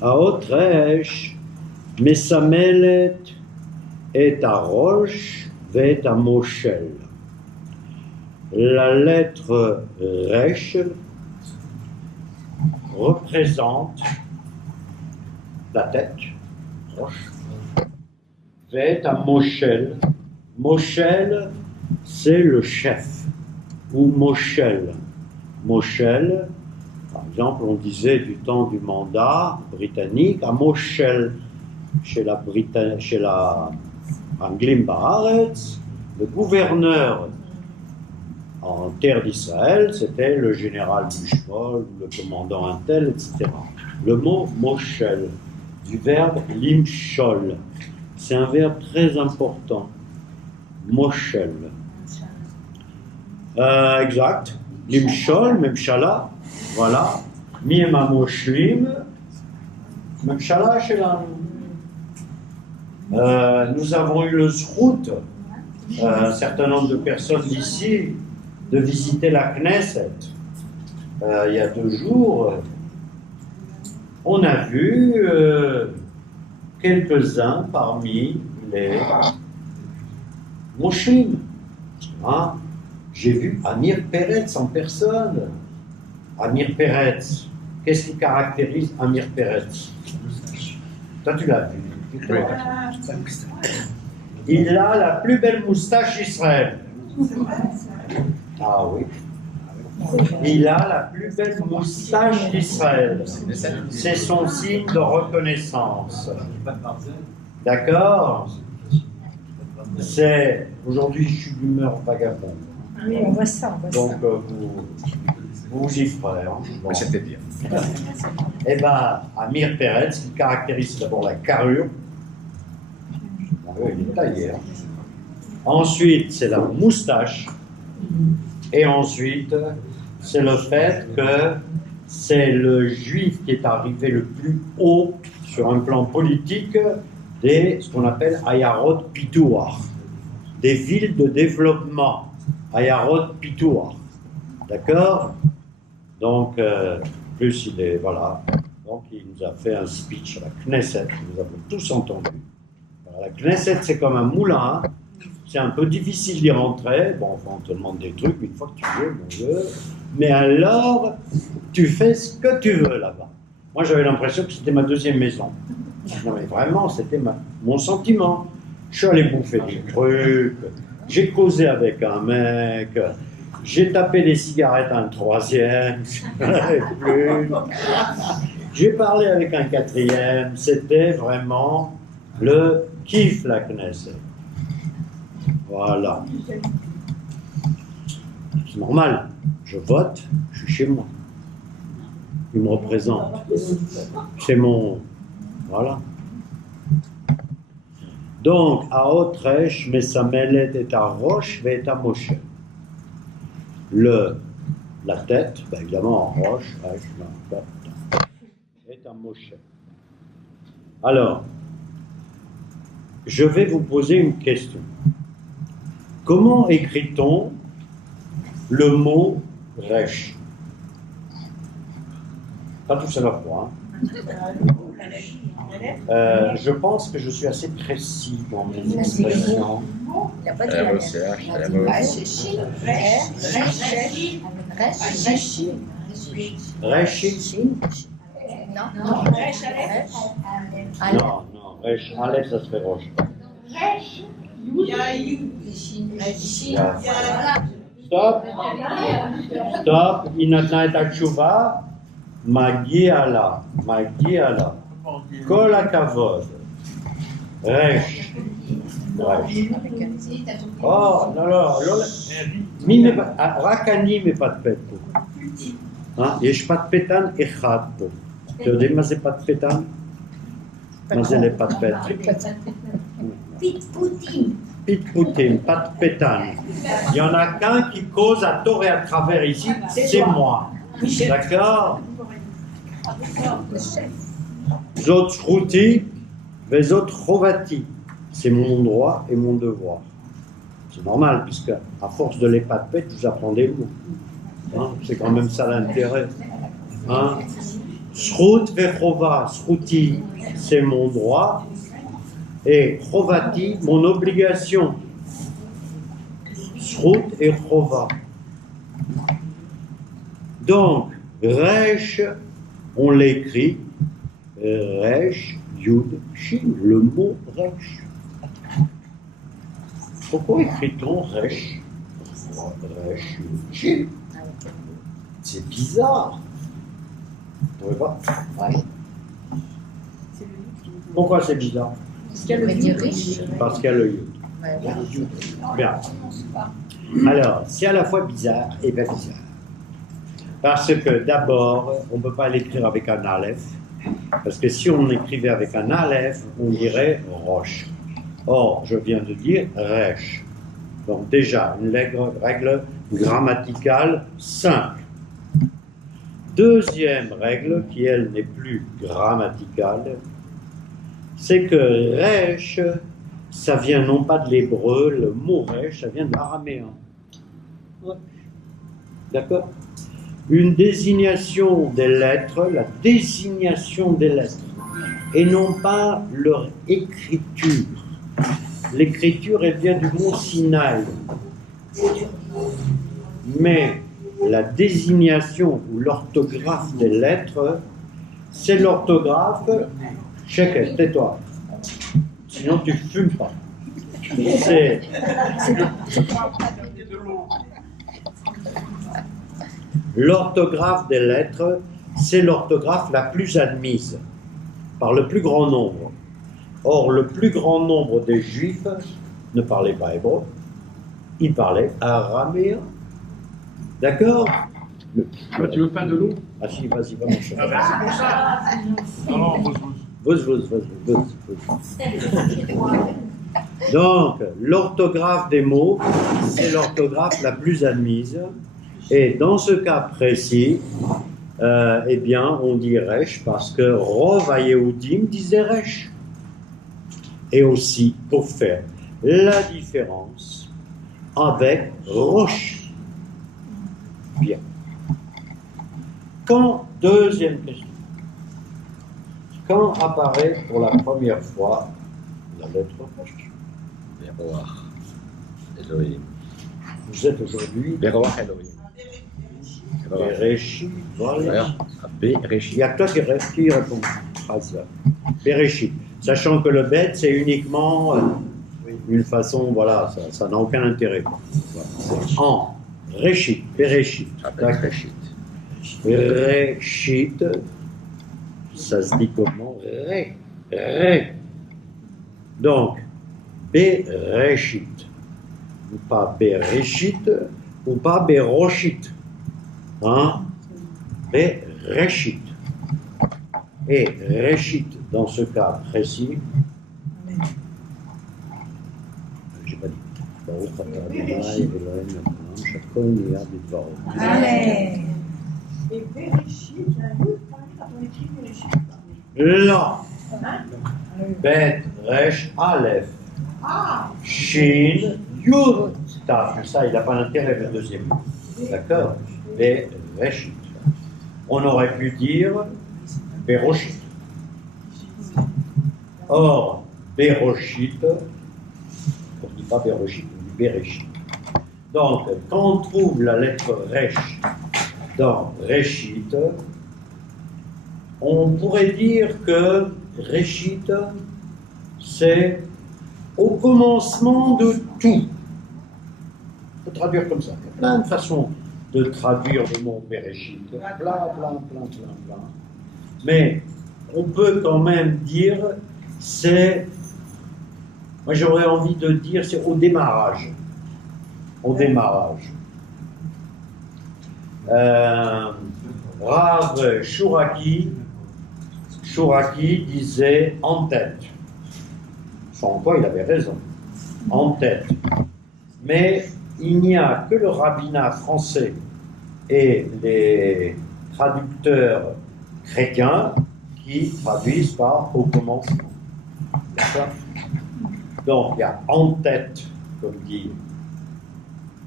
האותרש, מסמלת את הראש ואת המושל. La lettre Resh représente la tête, Rosh, ואת המושל. Moshel, c'est le chef, ou Moshel. Moshel, par exemple, on disait du temps du mandat britannique, à Moshel, chez la Anglim Baaretz, le gouverneur en terre d'Israël, c'était le général Bushpol, le commandant Intel, etc. Le mot Moshel, du verbe limshol, c'est un verbe très important. Moshel. Exact. Limshol, Memshala, voilà. Miema Moshlim, Memshala Shelan. Nous avons eu le zrout, un certain nombre de personnes d'ici, de visiter la Knesset. Il y a 2 jours, on a vu quelques-uns parmi les Moshlim. Hein? J'ai vu Amir Peretz en personne. Amir Peretz. Qu'est-ce qui caractérise Amir Peretz? Toi, tu l'as vu. Il a la plus belle moustache d'Israël. Ah oui. Il a la plus belle moustache d'Israël. C'est son signe de reconnaissance. D'accord? C'est... Aujourd'hui, je suis d'humeur vagabonde. Oui, on voit ça. Donc, vous y ferez. Hein? Bon. C'était bien. Eh bien, Amir Peretz, qui caractérise d'abord la carrure. Il est taillé. Hein? Ensuite, c'est la moustache. Et ensuite, c'est le fait que c'est le juif qui est arrivé le plus haut sur un plan politique ce qu'on appelle Ayarot Pitouar, des villes de développement, Ayarot Pitouar. D'accord? Donc, plus il est, voilà, donc il nous a fait un speech à la Knesset, que nous avons tous entendu. Alors, la Knesset, c'est comme un moulin, c'est un peu difficile d'y rentrer, bon, enfin, on te demande des trucs une fois que tu veux, mon Dieu, mais alors, tu fais ce que tu veux là-bas. Moi, j'avais l'impression que c'était ma deuxième maison. Non mais vraiment, c'était mon sentiment. Je suis allé bouffer des trucs, j'ai causé avec un mec, j'ai tapé des cigarettes à un troisième, plus. J'ai parlé avec un quatrième, c'était vraiment le kiff la Knesset. Voilà. C'est normal, je vote, je suis chez moi. Il me représente. C'est mon... Voilà. Donc, Aotresh, Mesamelet et Roche, et Moshe. La tête, ben évidemment, en roche, et Moshe. Alors, je vais vous poser une question. Comment écrit-on le mot Resh? Pas tous à la fois. Hein. Je pense que je suis assez précis dans mes expressions. Non, Resh, Aleph, ça serait Roche. Stop, il n'a pas de tchouva. Magia la. Kol hakavod. Resh. Oh, non. רק אני מפטפט פה. יש פטפטן אחד פה. אתם יודעים מה זה פטפטן? מה זה לפטפט? Pitpoutim, patpétan. Il y en a qu'un qui cause à tort et à travers ici, c'est moi. D'accord? Zot shruti, vezot chovati. C'est mon droit et mon devoir. C'est normal, puisque à force de les patpètes, vous apprendez le mot. Hein? C'est quand même ça l'intérêt. Hein? Zchut vechova, zchuti, c'est mon droit, et chovati, mon obligation. Zchut et chova. Donc, resh, on l'écrit, resh, yud, shin, le mot resh. Pourquoi écrit-on resh? Resh, yud, shin. C'est bizarre. Vous ne trouvez pas? Oui. Pourquoi c'est bizarre? Parce qu'il y a le yud riche. Parce qu'il y a le yud. Bien. Alors, c'est à la fois bizarre et pas bizarre. Parce que d'abord, on ne peut pas l'écrire avec un aleph. Parce que si on écrivait avec un aleph, on dirait roche. Or, je viens de dire resh. Donc déjà, une règle grammaticale simple. Deuxième règle, qui elle n'est plus grammaticale, c'est que resh, ça vient non pas de l'hébreu, le mot resh, ça vient de l'araméen. D'accord? Une désignation des lettres, la désignation des lettres, et non pas leur écriture. L'écriture, elle vient du mot Sinaï. Mais la désignation ou l'orthographe des lettres, c'est l'orthographe. Shekel, tais-toi. Sinon, tu fumes pas. C'est l'orthographe des lettres, c'est l'orthographe la plus admise par le plus grand nombre. Or, le plus grand nombre des Juifs ne parlaient pas hébreu, ils parlaient araméen. D'accord? Toi, tu veux pas de l'eau? Ah si, vas-y, va mon cher. Ah ben, c'est pour ça. Non, non, Vos. Donc, l'orthographe des mots, c'est l'orthographe la plus admise. Et dans ce cas précis, eh bien, on dit Resh parce que Rov Yehudim disait Resh. Et aussi pour faire la différence avec Rosh. Bien. Deuxième question. Quand apparaît pour la première fois la lettre Rosh? Beroach Elohim. Vous êtes aujourd'hui Beroach Elohim. Bereshit, voilà. Bereshit. Il y a toi qui répond à ça. Bereshit. Sachant que le bête, c'est uniquement une façon, voilà, ça n'a aucun intérêt. Voilà. En Reshit, Bereshit. Bereshit. Reshit, ça se dit comment? Ré. Donc, Bereshit. Ou pas Bereshit, ou pas Beroshit. Hein? Bereshit. Et Reshit, dans ce cas précis, j'ai pas dit. Allez. Et Bereshit, la lutte, quand on écrit Bereshit. Là, Bet, Resh, Aleph, Shin, Yud. Ça, il n'a pas d'intérêt le deuxième mot. D'accord? Bereshit. On aurait pu dire Beroshit. Or, Beroshit, on ne dit pas Beroshit, on dit Bereshit. Donc, quand on trouve la lettre Resh dans Reshit, on pourrait dire que Reshit, c'est au commencement de tout. On peut traduire comme ça. Il y a plein de façons de traduire le mot Bereshit. Plein. Mais on peut quand même dire, c'est, moi j'aurais envie de dire, c'est au démarrage. Au démarrage. Rav Shuraki disait en tête. Sans quoi il avait raison. En tête. Mais il n'y a que le rabbinat français et les traducteurs chrétiens qui traduisent par au commencement. D'accord? Donc il y a en tête, comme dit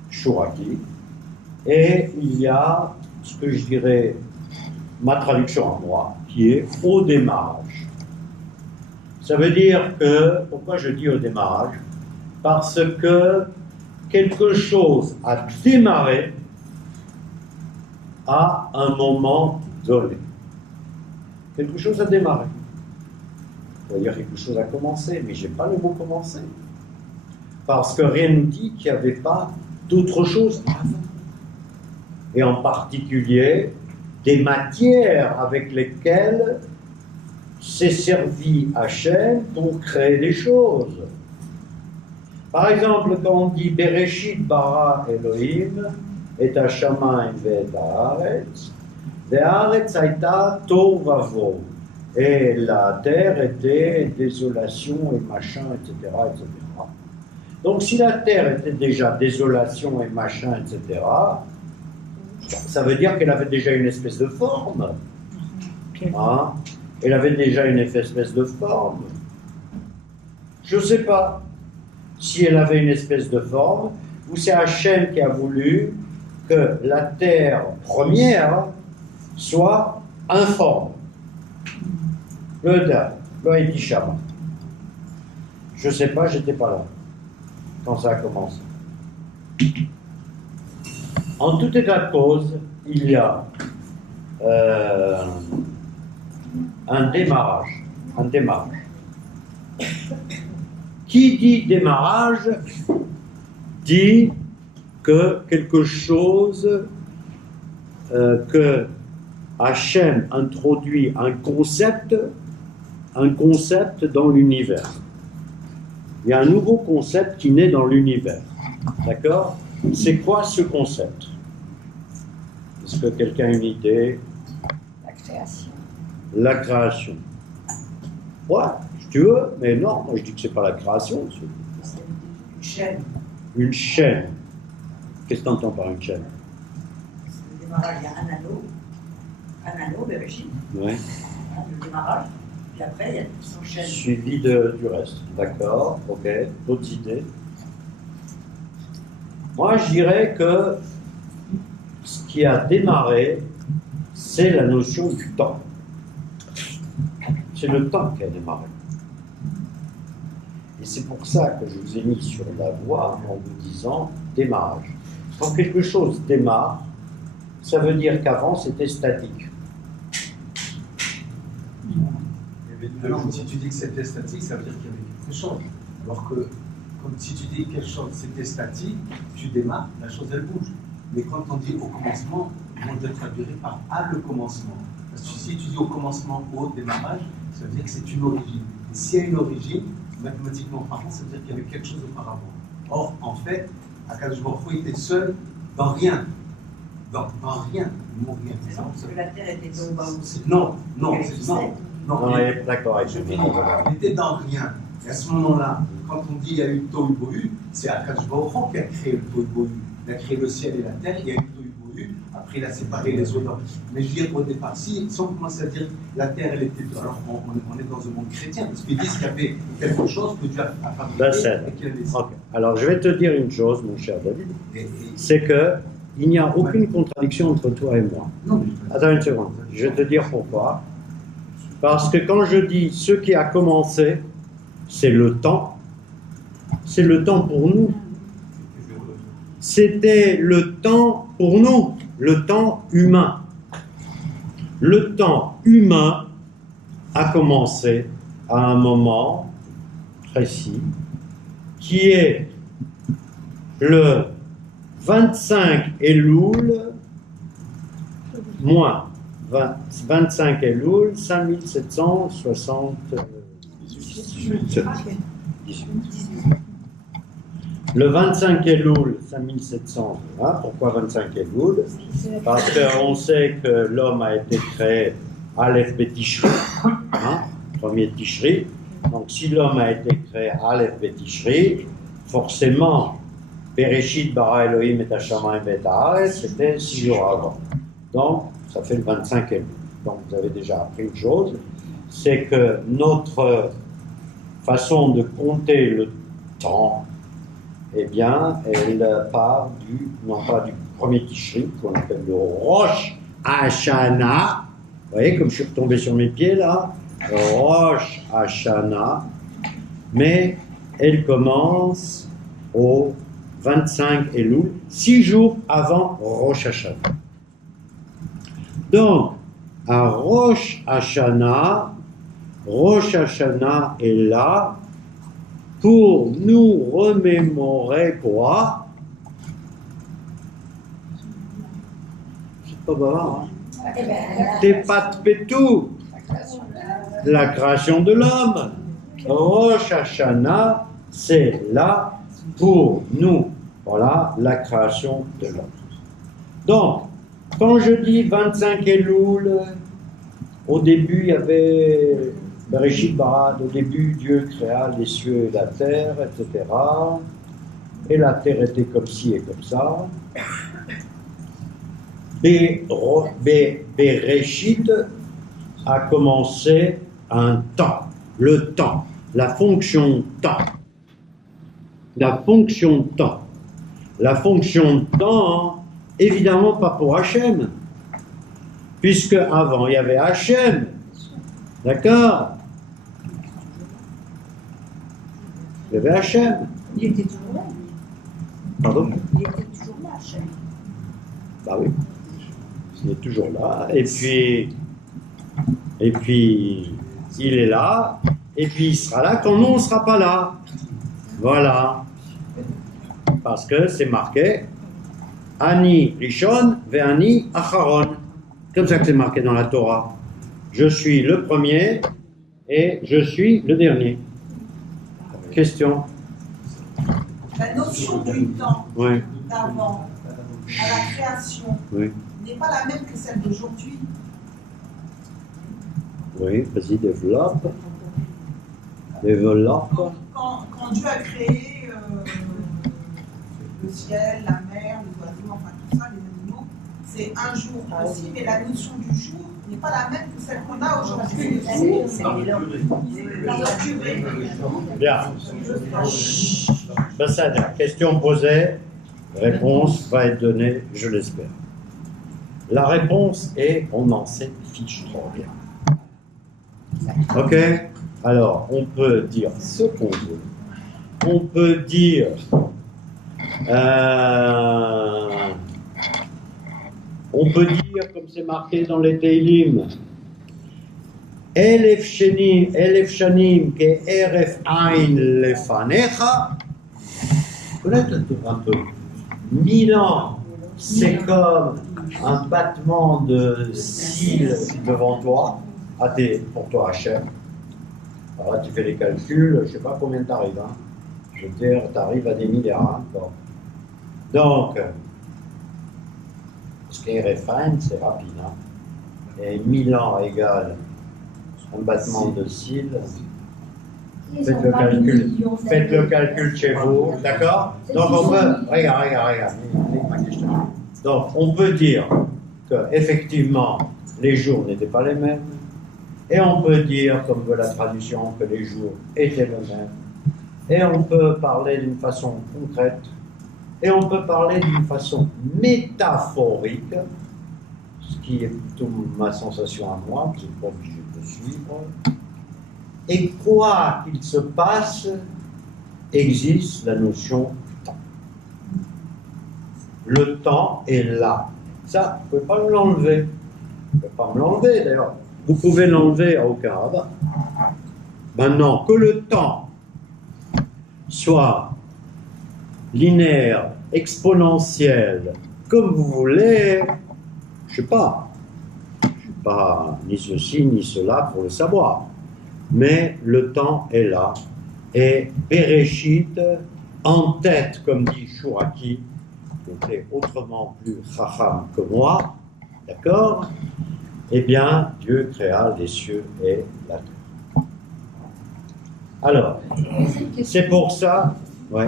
Shuraki, et il y a ce que je dirais ma traduction à moi, qui est au démarrage. Ça veut dire que, pourquoi je dis au démarrage? Parce que quelque chose a démarré à un moment donné. Quelque chose a démarré. On va dire quelque chose a commencé, mais je n'ai pas le mot commencer. Parce que rien ne nous dit qu'il n'y avait pas d'autre chose avant. Et en particulier, des matières avec lesquelles s'est servi Hachem pour créer des choses. Par exemple, quand on dit Bereshit bara Elohim et Hashamayim ve'et haaretz, ve'haaretz haïta tohu vavo, et la terre était désolation et machin, etc., etc. Donc si la terre était déjà désolation et machin, etc., ça veut dire qu'elle avait déjà une espèce de forme. Hein? Elle avait déjà une espèce de forme. Je ne sais pas si elle avait une espèce de forme, ou c'est Hachem qui a voulu que la terre première soit informe. Le Haïti-Shama. Je ne sais pas, j'étais pas là quand ça a commencé. En tout état de cause, il y a un démarrage. Un démarrage. Qui dit démarrage dit que quelque chose que Hachem introduit un concept dans l'univers. Il y a un nouveau concept qui naît dans l'univers. D'accord? C'est quoi ce concept? Est-ce que quelqu'un a une idée? La création. La création. Ouais, si tu veux, mais non, moi je dis que c'est pas la création. C'est une chaîne. Une chaîne. Qu'est-ce que tu entends par une chaîne? Le démarrage, il y a un anneau, Bereshit, Ouais. le démarrage, puis après, il y a tout son chaîne. Suivi du reste. D'accord, ok. D'autres idées? Moi, je dirais que ce qui a démarré, c'est la notion du temps. C'est le temps qui a démarré. Et c'est pour ça que je vous ai mis sur la voie en vous disant démarrage. Quand quelque chose démarre, ça veut dire qu'avant c'était statique. Alors, si tu dis que c'était statique, ça veut dire qu'il y avait quelque chose. Alors que, comme si tu dis que quelque chose c'était statique, tu démarres, la chose elle bouge. Mais quand on dit au commencement, on le traduirait par à le commencement. Parce que si tu dis au commencement ou au démarrage, ça veut dire que c'est une origine. Et s'il y a une origine, mathématiquement parlant, ça veut dire qu'il y avait quelque chose auparavant. Or, en fait, Akadosh Baruch Hu était seul dans rien. Dans rien, non rien. C'est ça, parce que la terre était dans bas aussi. Non, non, Elle c'est existait. non. Non, Non, d'accord avec je vous. finis. Il était dans rien. Et à ce moment-là, quand on dit il y a eu Tohu Bohu, c'est Akadosh Baruch Hu qui a créé le Tohu Bohu. Il a créé le ciel et la terre, il y a eu Tohu Bohu. Après, il a séparé les eaux. Mais je veux dire, au départ, si on commence à dire la terre, elle était. Alors, on est dans un monde chrétien, parce qu'ils disent qu'il y avait quelque chose que Dieu a fabriqué et qu'il a laissé. Ok. Alors, je vais te dire une chose, mon cher David. Et- C'est que il n'y a aucune contradiction entre toi et moi. Non, mais Attends une seconde. Je vais te dire pourquoi. Parce que quand je dis ce qui a commencé, c'est le temps. C'est le temps pour nous. C'était le temps pour nous, le temps humain. Le temps humain a commencé à un moment précis qui est le 25 Elul moins 25 Elul 5778. Le 25 Elul 5700. Pourquoi 25 Elul? Parce qu'on sait que l'homme a été créé Aleph Betishri, premier Tishri. Donc si l'homme a été créé Aleph Betishri, forcément, Bereshit bara Elohim et Hashamayim ve'et haaretz, c'était 6 jours avant. Donc, ça fait le 25 Elul. Donc, vous avez déjà appris une chose, c'est que notre façon de compter le temps, eh bien, elle part non pas du premier Tishri, qu'on appelle le Rosh Hashanah, voyez, comme je suis retombé sur mes pieds là, Rosh Hashanah, mais elle commence au 25 Elul, 6 jours avant Rosh Hashanah. Donc, à Rosh Hashanah est là pour nous remémorer quoi? C'est pas bavard, hein? Eh ben, Tepat Petou, la création de l'homme. Rosh Hashanah, c'est là pour nous. Voilà la création de l'homme. Donc, quand je dis 25 Elul, au début il y avait Bereshit Bara, au début Dieu créa les cieux et la terre, etc. Et la terre était comme ci et comme ça. Bereshit a commencé un temps, le temps, la fonction temps. La fonction temps. La fonction temps, évidemment pas pour Hachem, puisque avant il y avait Hachem, d'accord? Il y avait Hachem. Il était toujours là. Pardon? Il était toujours là, Hachem. Bah oui, il est toujours là, et puis il est là, et puis il sera là quand nous on ne sera pas là. Voilà. Parce que c'est marqué Ani Rishon ve'ani Acharon. Comme ça que c'est marqué dans la Torah. Je suis le premier et je suis le dernier. Question? La notion du temps Oui. d'avant à la création Oui. n'est pas la même que celle d'aujourd'hui. Oui, vas-y, développe. Développe. Quand Dieu a créé le ciel, la mer, les oiseaux, enfin tout ça, les animaux, c'est un jour précis, mais la notion du jour n'est pas la même que celle qu'on a aujourd'hui. Dans la durée. Bien. Ben, ça, question posée, réponse va être donnée, je l'espère. La réponse est, on en sait fiche trop bien. Ok? Alors, on peut dire ce qu'on veut. On peut dire comme c'est marqué dans les Teilim, Elef Shanim ke Eref Ain Lefanecha. Connaître un peu. 1000 ans, c'est comme un battement de cils devant toi, pour toi Hachem. Alors là, tu fais les calculs, je ne sais pas combien tu arrives. Hein. Je veux dire, tu arrives à des milliards. Hein, bon. Donc, ce qui est refine, c'est rapide. Hein. Et 1000 ans égale un battement de cils. Faites le calcul chez vous, d'accord? Donc on peut, regarde. Donc on peut dire que effectivement les jours n'étaient pas les mêmes, et on peut dire, comme veut la tradition, que les jours étaient les mêmes, et on peut parler d'une façon concrète, et on peut parler d'une façon métaphorique, ce qui est plutôt ma sensation à moi, vous n'êtes pas obligé de suivre. Et quoi qu'il se passe, existe la notion temps. Le temps est là. Ça, vous ne pouvez pas me l'enlever. Vous ne pouvez pas me l'enlever d'ailleurs. Vous pouvez l'enlever à aucun rabat. Maintenant, que le temps soit linéaire, exponentiel, comme vous voulez, je ne sais pas. Je ne suis pas ni ceci ni cela pour le savoir. Mais le temps est là. Et Bereshit, en tête, comme dit Chouraki, qui est autrement plus chacham que moi, d'accord? Eh bien, Dieu créa les cieux et la terre. Alors, c'est pour ça, ouais.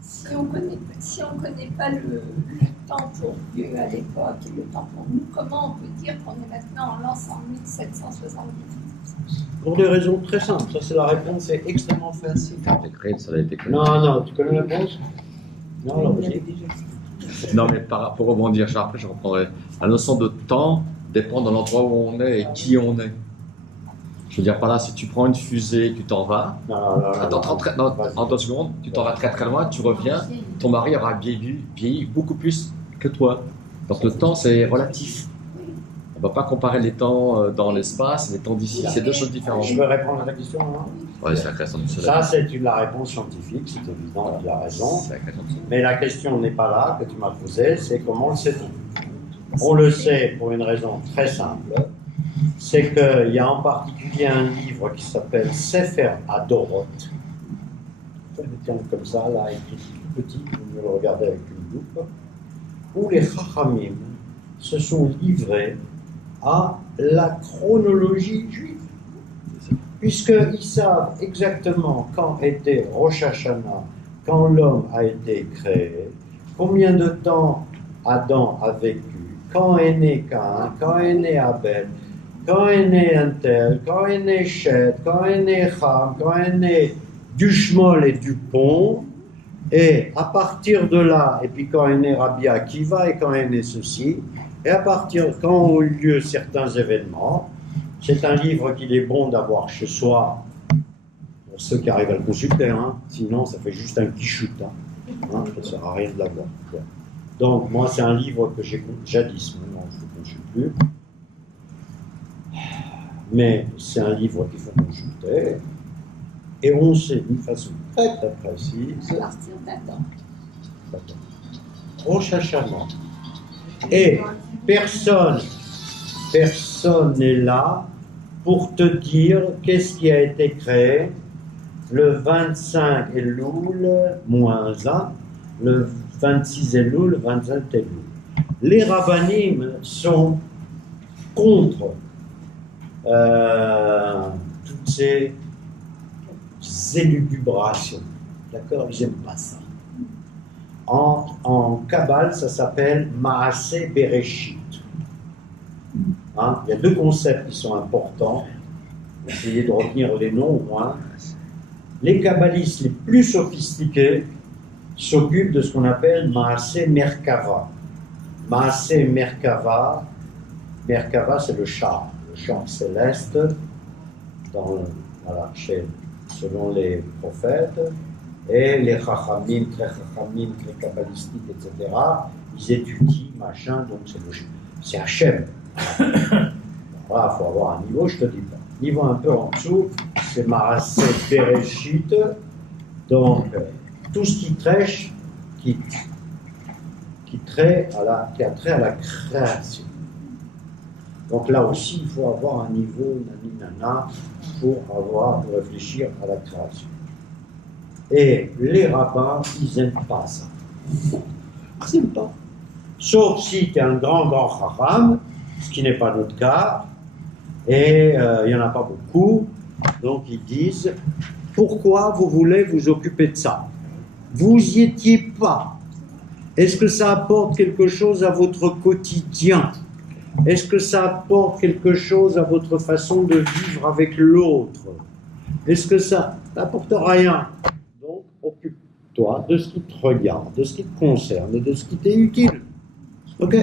Si on connaît pas le temps pour Dieu à l'époque et le temps pour nous, comment on peut dire qu'on est maintenant en l'an 1778? Pour des raisons très simples. Ça, c'est la réponse, c'est extrêmement facile. Ça a été créé. Non, tu connais la réponse? Non, alors vas-y. Non, mais pour rebondir, après je reprendrai. La notion de temps dépend de l'endroit où on est et qui on est. Je veux dire par là, si tu prends une fusée, tu t'en vas. Attends, en 2 secondes, tu t'en vas très très loin, tu reviens, ton mari aura vieilli beaucoup plus que toi. Donc le temps, c'est relatif. On ne va pas comparer les temps dans l'espace et les temps d'ici, c'est 2 choses différentes. Je peux répondre à la question, hein? Ouais, c'est la création du soleil. Ça, c'est la réponse scientifique, c'est évident, il a raison. C'est la création du soleil. Mais la question n'est pas là, que tu m'as posée, c'est comment le sait-on? On le sait pour une raison très simple, c'est qu'il y a en particulier un livre qui s'appelle Sefer Adorot. Tiens, comme ça, là, écrit tout petit, vous le regardez avec une loupe, où les Chachamim se sont livrés à la chronologie juive. Puisqu'ils savent exactement quand était Rosh Hashanah, quand l'homme a été créé, combien de temps Adam a vécu, quand est né Caïn, quand est né Abel, quand est né un tel, quand est né Shet, quand est né Ham, quand est né Dushmol et Dupont, et à partir de là, et puis quand est né Rabbi Akiva, et quand est né ceci, et à partir quand ont eu lieu certains événements, c'est un livre qu'il est bon d'avoir chez soi, pour ceux qui arrivent à le consulter, hein. Sinon ça fait juste un quichut, hein. Ça ne sert à rien de l'avoir. Donc moi c'est un livre que j'ai jadis, maintenant je ne le consulte plus, mais c'est un livre qu'il faut consulter, et on sait d'une façon très très précise, À partir d'Adam. Rosh Hashanah, et personne n'est là pour te dire qu'est-ce qui a été créé le 25 Elul moins 1, le 26 Elul, le 27 Elul. Les rabbinim sont contre toutes ces élucubrations. D'accord? Ils n'aiment pas ça. En Kabbale, ça s'appelle Maaseh Bereshit. Hein? Il y a 2 concepts qui sont importants. Essayez de retenir les noms au moins. Les kabbalistes les plus sophistiqués s'occupent de ce qu'on appelle Maaseh Merkava. Maaseh Merkava, Merkava c'est le chant céleste, selon les prophètes, et les chachamim, très kabbalistiques, etc., ils étudient, machin, donc c'est Hachem. Voilà, il faut avoir un niveau, je te dis pas. Niveau un peu en dessous, c'est Maaseh Bereshit, donc tout ce qui a trait à la création. Donc là aussi, il faut avoir un niveau nani-nana pour réfléchir à la création. Et les rabbins, ils n'aiment pas ça. Ils n'aiment pas. Sauf si tu es un grand chacham, ce qui n'est pas notre cas, et il n'y en a pas beaucoup, donc ils disent, pourquoi vous voulez vous occuper de ça? Vous n'y étiez pas. Est-ce que ça apporte quelque chose à votre quotidien? Est-ce que ça apporte quelque chose à votre façon de vivre avec l'autre? Est-ce que ça n'apporte rien? Donc, occupe-toi de ce qui te regarde, de ce qui te concerne et de ce qui t'est utile. Ok?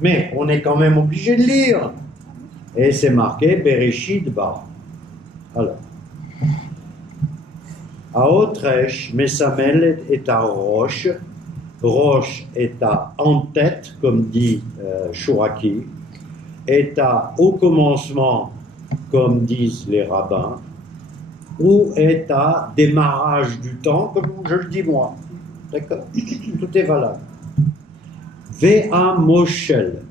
Mais on est quand même obligé de lire. Et c'est marqué Bereshit Bara. Alors. Aotresh, Mesamel est à Roche. Roche est à en tête, comme dit Chouraki, est à au commencement, comme disent les rabbins, ou est à démarrage du temps, comme je le dis moi. D'accord? Tout est valable. Vea Moshel.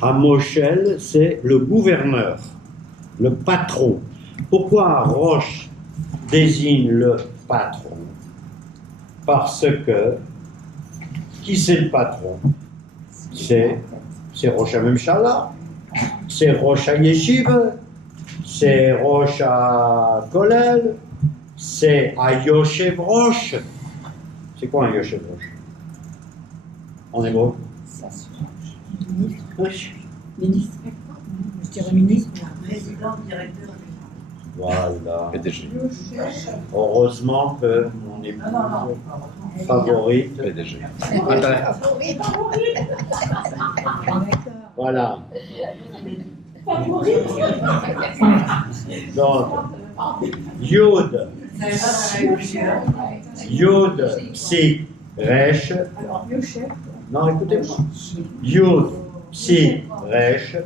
À Moshel, c'est le gouverneur, le patron. Pourquoi Roche désigne le patron? Parce que qui c'est le patron? C'est Rosh HaMemshala, c'est Rosh HaYeshiv, c'est Rosh HaKolel, c'est Yoshev Rosh. C'est quoi un Yoshev Rosh en hébreu? Ministre. Je dirais ministre. Président, directeur. Voilà. PDG. Heureusement que mon épouse favorite. PDG. D'accord. Voilà. Donc, Yod, Psi, Resh. Non, écoutez-moi. Yod, Psi, Resh.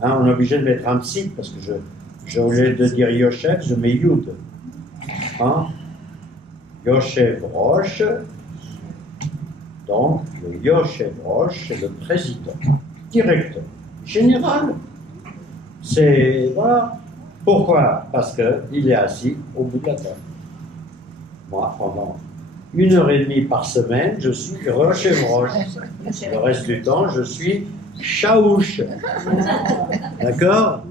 Hein, on est obligé de mettre un Psi parce que au lieu de dire Yoshev, je mets Yud. Hein? Yoshev Rosh. Donc, le Yoshev Rosh, c'est le président, directeur, général. C'est, voilà. Pourquoi? Parce qu'il est assis au bout de la table. Moi, pendant 1h30 par semaine, je suis Yoshev Rosh. Le reste du temps, je suis Shaouch. D'accord?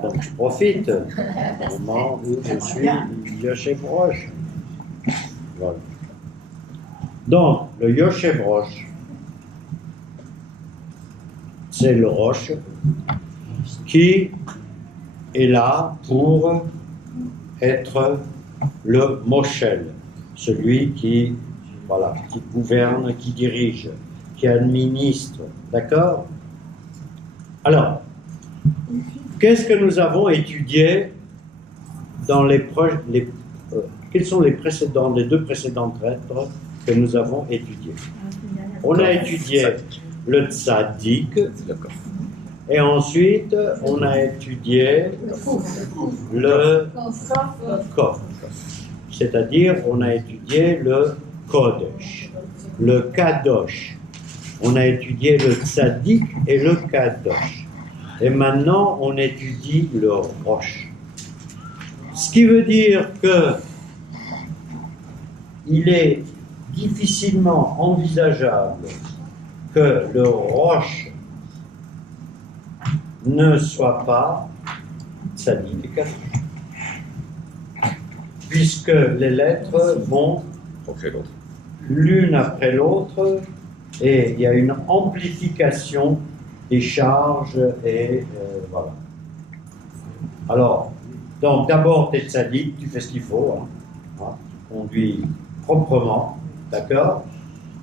Donc, je profite au moment où je suis Yoshev Rosh. Voilà. Donc, le Yoshev Rosh, c'est le Rosh qui est là pour être le Moshel, celui qui, voilà, qui gouverne, qui dirige, qui administre. D'accord? Alors, qu'est-ce que nous avons étudié dans quels sont les deux précédentes lettres que nous avons étudiées? On a étudié le tzaddik, et ensuite on a étudié le kof, c'est-à-dire on a étudié le kodesh, le kadosh. On a étudié le tzaddik et le kadosh. Et maintenant, on étudie le rosh. Ce qui veut dire que il est difficilement envisageable que le rosh ne soit pas tzaddik et kadosh. Puisque les lettres vont l'une après l'autre, et il y a une amplification des charges, et voilà. Alors, donc d'abord, tu es tzaddik, tu fais ce qu'il faut, hein, tu conduis proprement, d'accord?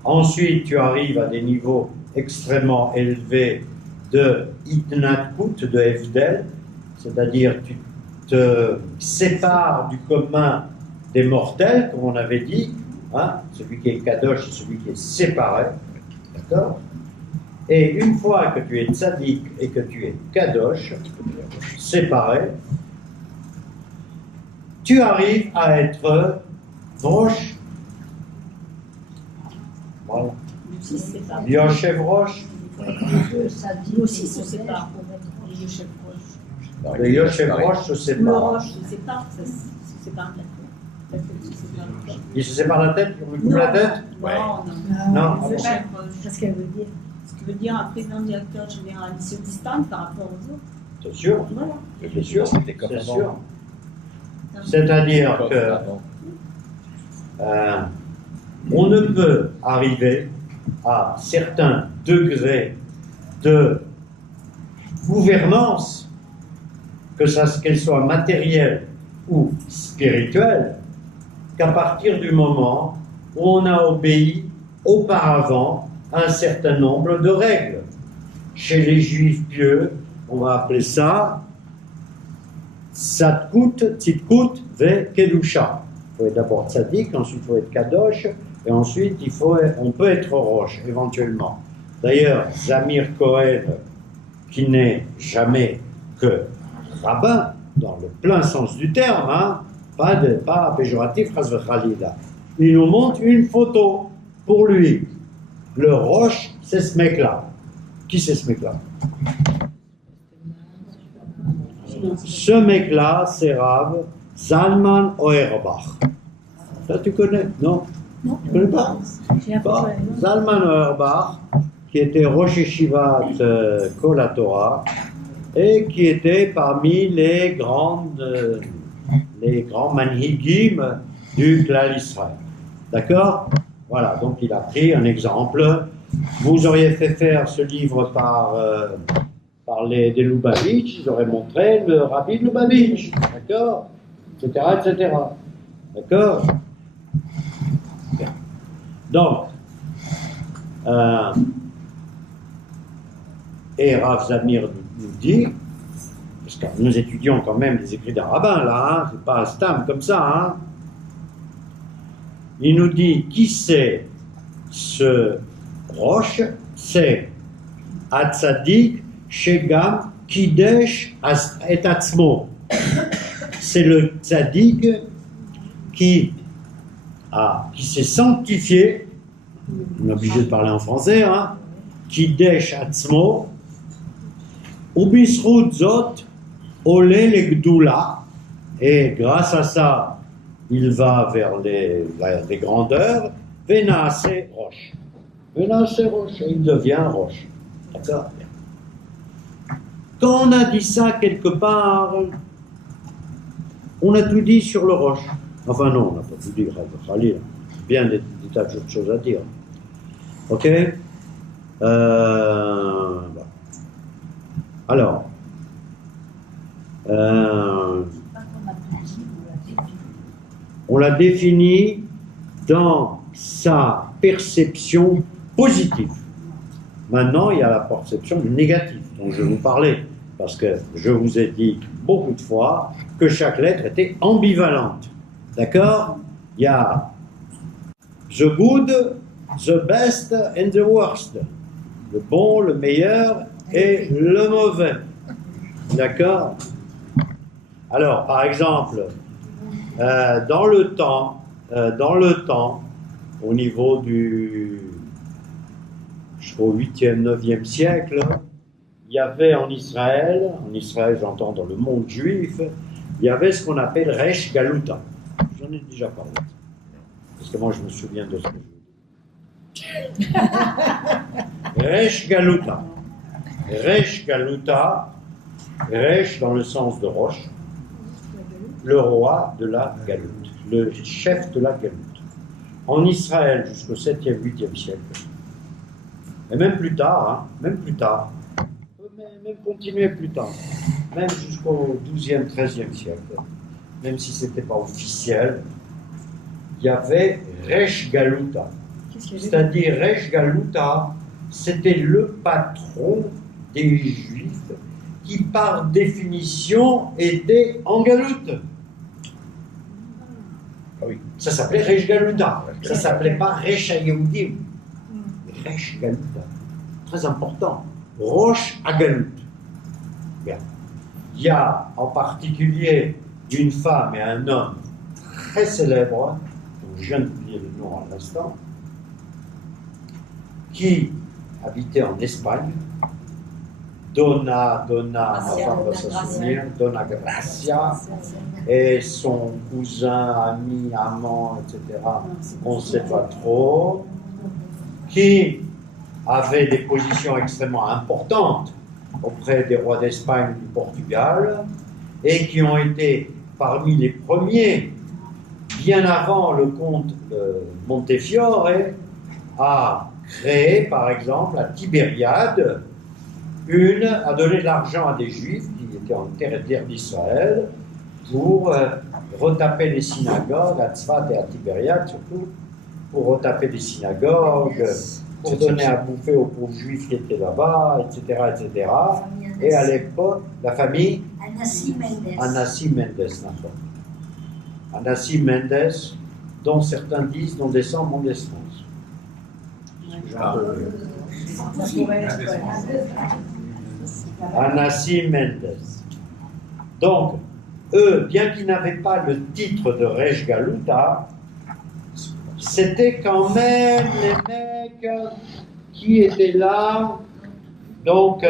Ensuite, tu arrives à des niveaux extrêmement élevés de itnatkut, de Evdel, c'est-à-dire tu te sépares du commun des mortels, comme on avait dit, hein, celui qui est kadosh et celui qui est séparé, d'accord? Et une fois que tu es tzaddik et que tu es kadosh, séparé, tu arrives à être rosh. Voilà. Yoshev Rosh. Nous aussi se sépare pour être le Yoshev Rosh. Le Yoshev Rosh se Le sépare. Rosh se sépare, ça se sépare de la tête. Il se sépare la tête? On lui coupe la tête? Non. Le Yoshev Rosh. C'est ce qu'elle veut dire. Ce qui veut dire un président directeur général, il se distingue par rapport aux autres. C'est sûr. Voilà. C'est sûr. C'était comme C'est avant. sûr. C'est-à-dire que on ne peut arriver à certains degrés de gouvernance, qu'elle soit matérielle ou spirituelle, qu'à partir du moment où on a obéi auparavant à un certain nombre de règles. Chez les juifs pieux, on va appeler ça Tzadkut, Tzidkut, Ve Kedusha. Il faut être d'abord tzaddik, ensuite il faut être kadosh, et ensuite on peut être roche, éventuellement. D'ailleurs, Zamir Cohen, qui n'est jamais que rabbin, dans le plein sens du terme, hein, pas péjoratif, il nous montre une photo pour lui. Le roche, c'est ce mec-là. Qui c'est ce mec-là? Ce mec-là, c'est Rav Zalman Auerbach. Ça, tu connais? Non? Tu connais pas? Bon, Zalman Auerbach, qui était Rosh Yeshivat Kol HaTorah, et qui était parmi les grands manhigim du Klal Israël. D'accord? Voilà, donc il a pris un exemple. Vous auriez fait faire ce livre par des Lubavitch, ils auraient montré le rabbi de Lubavitch, d'accord? Etc., etc. D'accord? Bien. Donc, Et Rav Zamir nous dit, parce que nous étudions quand même les écrits d'un rabbin là, c'est pas un stam comme ça, hein. Il nous dit qui c'est ce roche, c'est Hatzadik Shegam Kidesh et Atzmo. C'est le tzaddik qui s'est sanctifié, on est obligé de parler en français, hein, Kidesh Atzmo, Ubisrut Zot, Ole le Gdoula, et grâce à ça, il va vers les grandeurs, Venaase Roche. Venaase Roche, et il devient Roche. D'accord? Quand on a dit ça quelque part, on a tout dit sur le Roche. Enfin non, on n'a pas tout dit, Khalil. Bien des tas de choses à dire. Ok? Alors, on l'a défini dans sa perception positive. Maintenant, il y a la perception négative dont je vais vous parlais, parce que je vous ai dit beaucoup de fois que chaque lettre était ambivalente. D'accord? Il y a the good, the best and the worst. Le bon, le meilleur et le mauvais. D'accord? Alors, par exemple, dans le temps, au niveau du, je crois, 8e, 9e siècle, il y avait en Israël j'entends dans le monde juif, il y avait ce qu'on appelle Resh Galuta. J'en ai déjà parlé. Parce que moi je me souviens de ce que je dis. Resh Galuta. Resh Galuta, Resh dans le sens de roche, le roi de la Galoute, le chef de la Galoute. En Israël jusqu'au 7e, 8e siècle, et même plus tard, même continuer plus tard, même jusqu'au 12e, 13e siècle, même si ce n'était pas officiel, il y avait Resh Galuta. C'est-à-dire Resh Galuta, c'était le patron des Juifs qui, par définition, était en galoute. Ah oui, ça s'appelait Resh Galuta. Ça ne s'appelait pas Resh HaYehudim. Resh Galuta. Très important. Rosh HaGalut. Bien. Il y a en particulier une femme et un homme très célèbres, dont je viens de vous dire le nom à l'instant, qui habitait en Espagne. Donna Gracia, et son cousin, ami, amant, etc., on ne sait pas trop, qui avait des positions extrêmement importantes auprès des rois d'Espagne et du Portugal, et qui ont été parmi les premiers, bien avant le comte Montefiore, à créer, par exemple, à Tibériade, à donner de l'argent à des Juifs qui étaient en terre d'Israël pour retaper les synagogues, à Tzfat et à Tibériade surtout, pour retaper les synagogues, pour donner à bouffer aux pauvres Juifs qui étaient là-bas, etc., etc. Et à l'époque, la famille Anassi Mendes, Anassi Mendes, dont certains disent dont descend mon descendance. Anassi Mendes. Donc, eux, bien qu'ils n'avaient pas le titre de Resh Galuta, c'était quand même les mecs qui étaient là, donc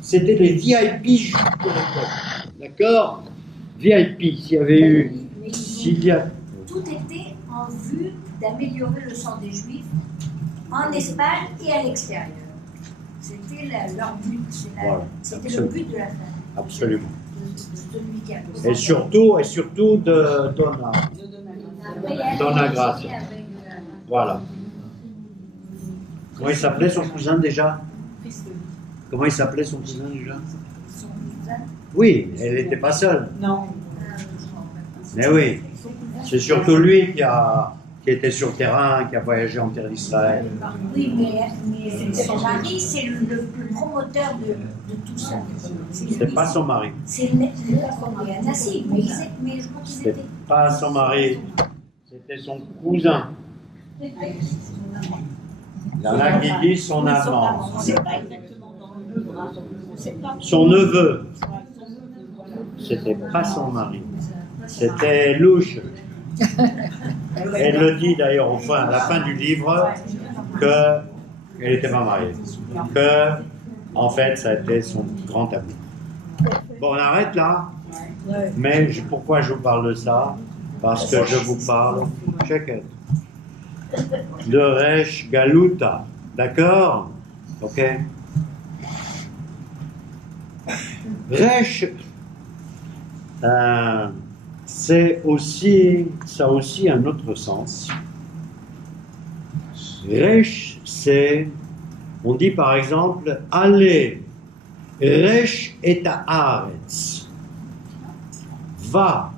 c'était les VIP juifs de l'époque. D'accord? VIP, s'il y avait eu. Tout était en vue d'améliorer le sort des Juifs en Espagne et à l'extérieur. C'était leur but, c'était le but de la famille. Absolument. Celui qui a et surtout de Donna Gracia. Voilà. Comment il s'appelait son cousin déjà? Comment il s'appelait son cousin déjà? Oui, elle n'était pas seule. Non. Mais oui, c'est surtout lui qui a qui était sur le terrain, qui a voyagé en terre d'Israël. Oui, mais son mari, c'est le promoteur de tout ça. C'était pas son mari. C'est un nazi, mais je crois qu'ils C'était étaient. pas son mari. C'était son cousin. Il y en a qui disent son amant. On ne sait pas exactement dans le livre. Hein. On sait pas. Son neveu. C'était pas son mari. C'était louche. Elle le dit d'ailleurs à la fin du livre qu'elle n'était pas mariée. Que, en fait, ça a été son grand ami. Bon, on arrête là. Mais pourquoi je vous parle de ça? Parce que je vous parle de Resh Galuta. D'accord? Ok? Resh, ça a aussi un autre sens. Resh, on dit par exemple, allez, Resh et Haaretz, va,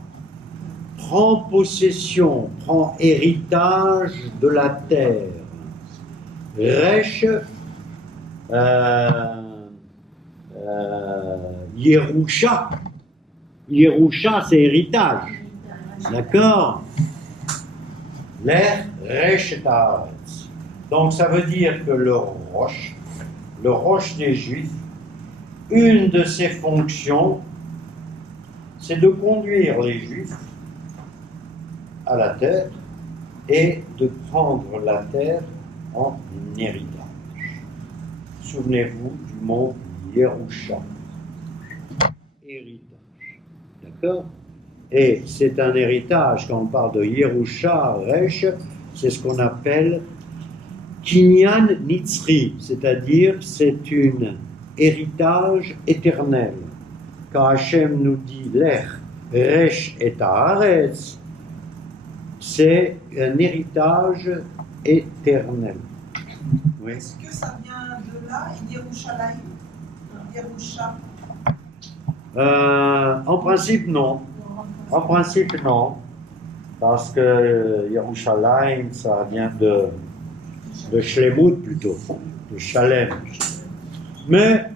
prends possession, prends héritage de la terre. Resh, Yerusha. Yerusha, c'est héritage. D'accord? L'air Resh et Haaretz. Donc ça veut dire que le roche des Juifs, une de ses fonctions, c'est de conduire les Juifs à la terre et de prendre la terre en héritage. Souvenez-vous du mot Yerusha. Héritage. D'accord? Et c'est un héritage, quand on parle de Yerusha, Resh, c'est ce qu'on appelle Kinyan Nitzri, c'est-à-dire c'est un héritage éternel. Quand Hachem nous dit Lech, Resh et Haaretz, c'est un héritage éternel. Oui. Est-ce que ça vient de là, Yerushalayim, Yerusha? En principe, non. En principe, non. Parce que Yerushalayim, ça vient de Shlemut plutôt, de Shalem. Mais,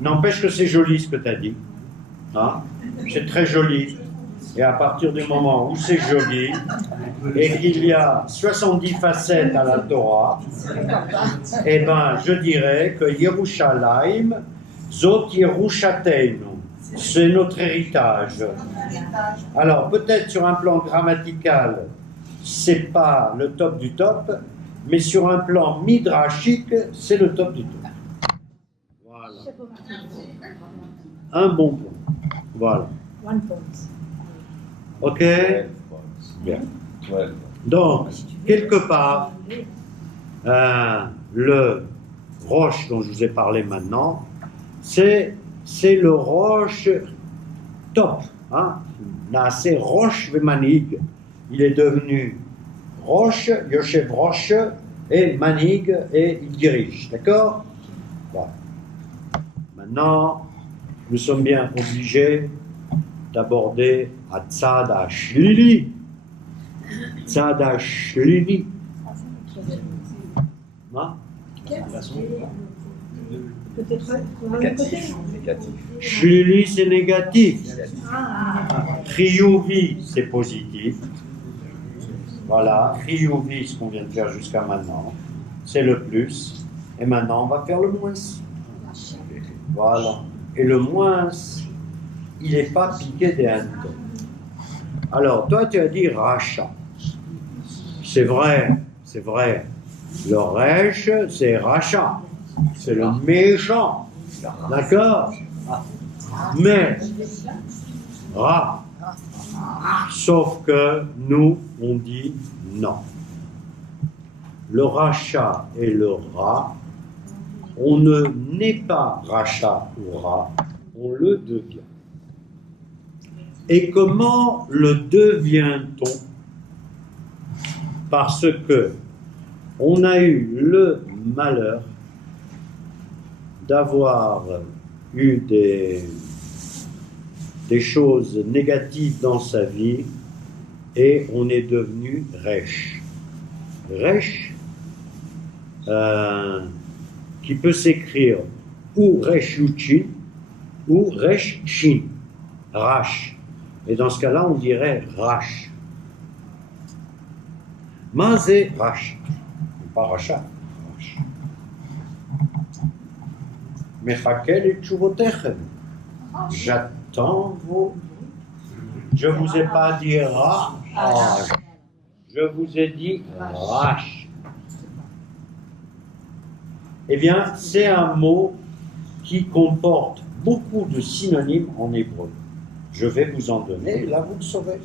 n'empêche que c'est joli ce que tu as dit. Hein? C'est très joli. Et à partir du moment où c'est joli, et qu'il y a 70 facettes à la Torah, eh ben, je dirais que Yerushalayim, Zot Yerushateinu, c'est notre héritage. Alors, peut-être sur un plan grammatical, c'est pas le top du top, mais sur un plan midrashique, c'est le top du top. Voilà. Un bon point. Voilà. Ok? Bien. Donc, quelque part, le roche dont je vous ai parlé maintenant, c'est le roche top. Hein? Naaseh roche vemanig. Il est devenu roche, Yoshev roche, et manig, et il dirige. D'accord? Voilà. Maintenant, nous sommes bien obligés d'aborder à Tzad HaShlili. Tzad HaShlili. Hein? Peut-être Négatif. Shlili, c'est négatif. Chiyuvi, c'est positif. Voilà, Chiyuvi, ce qu'on vient de faire jusqu'à maintenant, c'est le plus. Et maintenant, on va faire le moins. Voilà. Et le moins, il n'est pas piqué des hannetons. Alors, toi, tu as dit rachat. C'est vrai, c'est vrai. Le Resh, c'est rachat. C'est le méchant. D'accord? Mais, Ra. Sauf que nous, on dit non. Le rachat et le Ra, on ne naît pas rachat ou Ra, on le devient. Et comment le devient-on? Parce que on a eu le malheur d'avoir eu des choses négatives dans sa vie et on est devenu Resh. Resh, qui peut s'écrire ou Resh Yuchin ou Resh Shin, Rash. Et dans ce cas-là, on dirait Rash. Mazé Rash, pas Racha, Rash. Mechakel et Tchuvotechem. J'attends vos. Je ne vous ai pas dit Rash. Je vous ai dit Rash. Eh bien, c'est un mot qui comporte beaucoup de synonymes en hébreu. Je vais vous en donner, et là vous le saurez.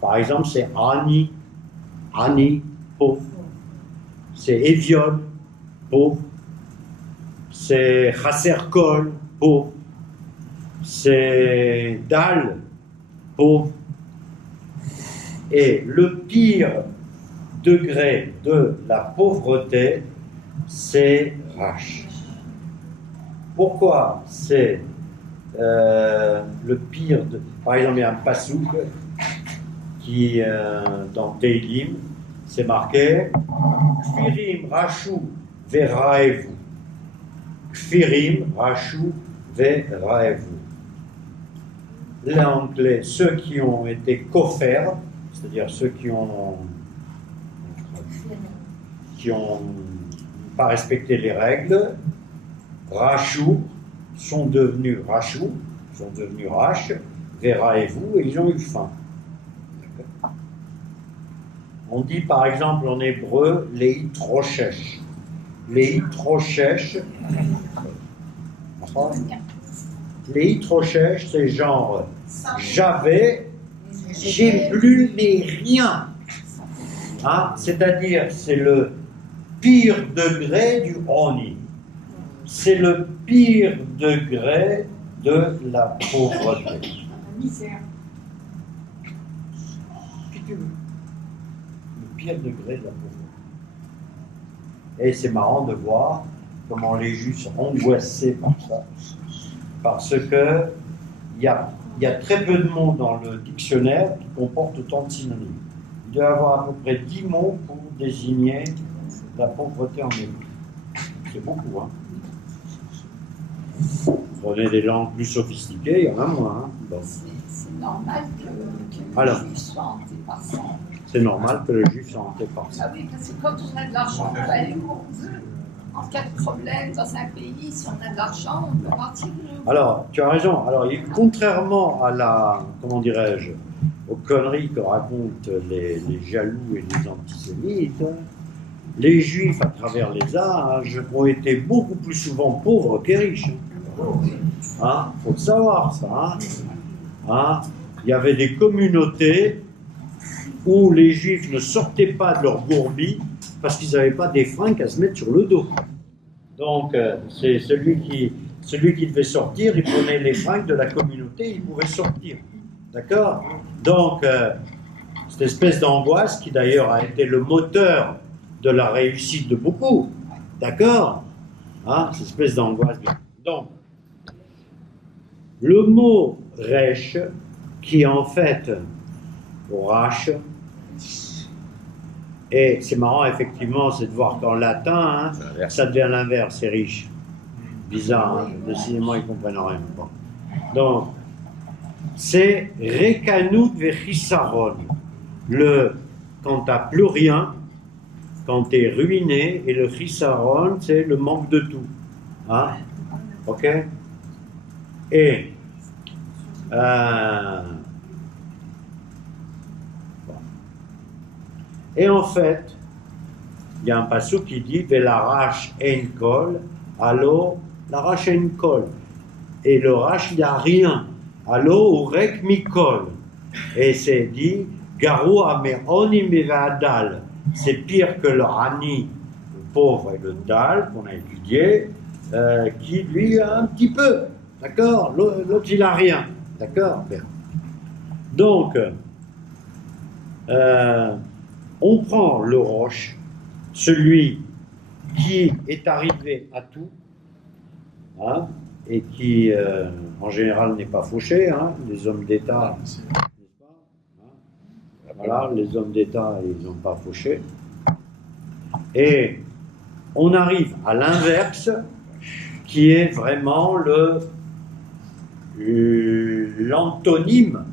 Par exemple, c'est Ani, Ani, pauvre. C'est Evion, pauvre. C'est Chasser Kol, pauvre. C'est Dal, pauvre. Et le pire degré de la pauvreté, c'est Rash. Pourquoi c'est le pire de... Par exemple, il y a un pasouk qui, dans Teilim, c'est marqué Kfirim Rashu Veraevu. Kfirim Rashu Veraevu. L'anglais, ceux qui ont été kofer, c'est-à-dire ceux qui ont pas respecté les règles, Rachou, sont devenus Rachou, sont devenus Rach, Vera et vous, et ils ont eu faim. On dit par exemple en hébreu les Troshesh. Les Troshesh, les Troshesh, c'est genre j'avais, j'ai plus mais rien. Hein? C'est-à-dire, c'est le pire degré du Oni. C'est le pire degré de la pauvreté. Misère. Le pire degré de la pauvreté. Et c'est marrant de voir comment les Juifs sont angoissés par ça. Parce que il y a très peu de mots dans le dictionnaire qui comportent autant de synonymes. Il doit y avoir à peu près 10 mots pour désigner la pauvreté en hébreu. C'est beaucoup, hein. Prenez des langues plus sophistiquées, il y en a moins. Hein. Bon. C'est normal que Alors, le juif soit hanté par ça. c'est normal que le juif soit hanté par ça. Ah oui, parce que quand on a de l'argent, on peut aller où on veut. En cas de problème dans un pays, si on a de l'argent, on peut partir où on veut. Alors, tu as raison. Alors, contrairement à la, comment dirais-je, aux conneries que racontent les jaloux et les antisémites, les juifs, à travers les âges, ont été beaucoup plus souvent pauvres que riches. Hein, faut le savoir, ça. Hein. Hein, il y avait des communautés où les juifs ne sortaient pas de leur gourbi parce qu'ils n'avaient pas des fringues à se mettre sur le dos. Donc, c'est celui qui devait sortir, il prenait les fringues de la communauté, il pouvait sortir. D'accord? Donc, cette espèce d'angoisse qui d'ailleurs a été le moteur de la réussite de beaucoup. D'accord? Hein, cette espèce d'angoisse. Donc, le mot Resh, qui en fait, Rash, et c'est marrant effectivement, c'est de voir qu'en latin, hein, ça devient l'inverse, c'est riche. Bizarre, hein, décidément ils ne comprennent rien. Bon. Donc, c'est Rekanut Vechisaron. Quand tu n'as plus rien, quand tu es ruiné, et le Chisaron, c'est le manque de tout. Hein? Ok? Et en fait, il y a un passage qui dit Velarash en kol, allo larash en kol. Et le rash, il n'y a rien. Allo urek mikol. Et c'est dit Garu ameoni mevadal. C'est pire que le ani, le pauvre, et le dal qu'on a étudié, qui lui a un petit peu. D'accord? L'autre, il n'a rien. D'accord? Bien. Donc, on prend le roche, celui qui est arrivé à tout, hein, et qui, en général, n'est pas fauché. Hein, les hommes d'État, n'est-ce pas? Hein, voilà, les hommes d'État, ils n'ont pas fauché. Et on arrive à l'inverse, qui est vraiment l'antonyme,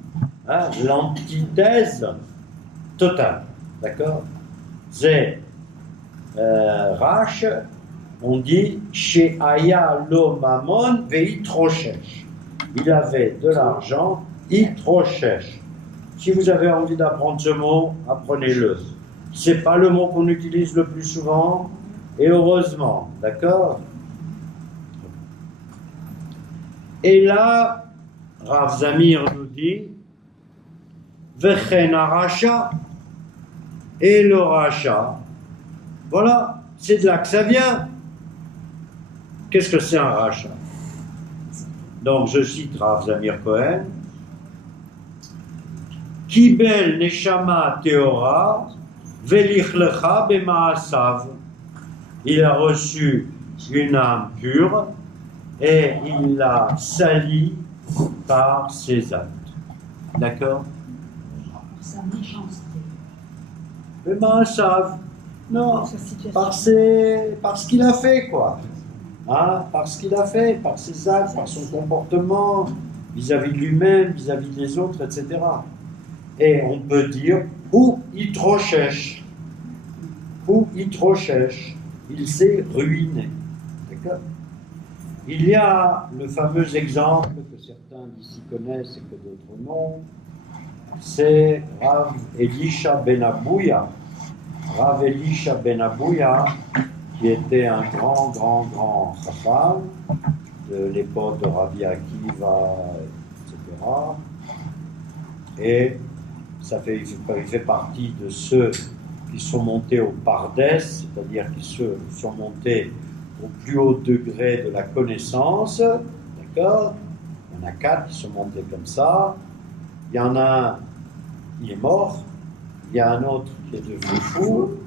hein, l'antithèse totale. D'accord? C'est Rach, on dit chez Aya lo mamon veitroshesh. Il avait de l'argent, itroshesh. Si vous avez envie d'apprendre ce mot, apprenez-le. C'est pas le mot qu'on utilise le plus souvent, et heureusement, d'accord? Et là, Rav Zamir nous dit Vechen Aracha et le Racha. Voilà, c'est de là que ça vient. Qu'est-ce que c'est un Racha? Donc je cite Rav Zamir Cohen. Kibel Neshama Teora Velichlecha Bemaasav. Il a reçu une âme pure et il l'a salie par ses actes. D'accord? Sa méchanceté. Bemaasav. Non, par ce qu'il a fait, quoi. Hein, par ce qu'il a fait, par ses actes, par son comportement, vis-à-vis de lui-même, vis-à-vis des autres, etc. Et on peut dire, ou itroshesh. Ou itroshesh. Il s'est ruiné. D'accord? Il y a le fameux exemple que certains d'ici connaissent et que d'autres non. C'est Rav Elisha Ben Abouya. Rav Elisha Ben Abouya, qui était un grand chacham de l'époque de Rabbi Akiva, etc. Et il fait partie de ceux qui sont montés au Pardes, c'est-à-dire qui sont montés au plus haut degré de la connaissance, d'accord? Il y en a 4 qui sont montés comme ça. Il y en a un, il est mort. Il y a un autre qui est devenu fou.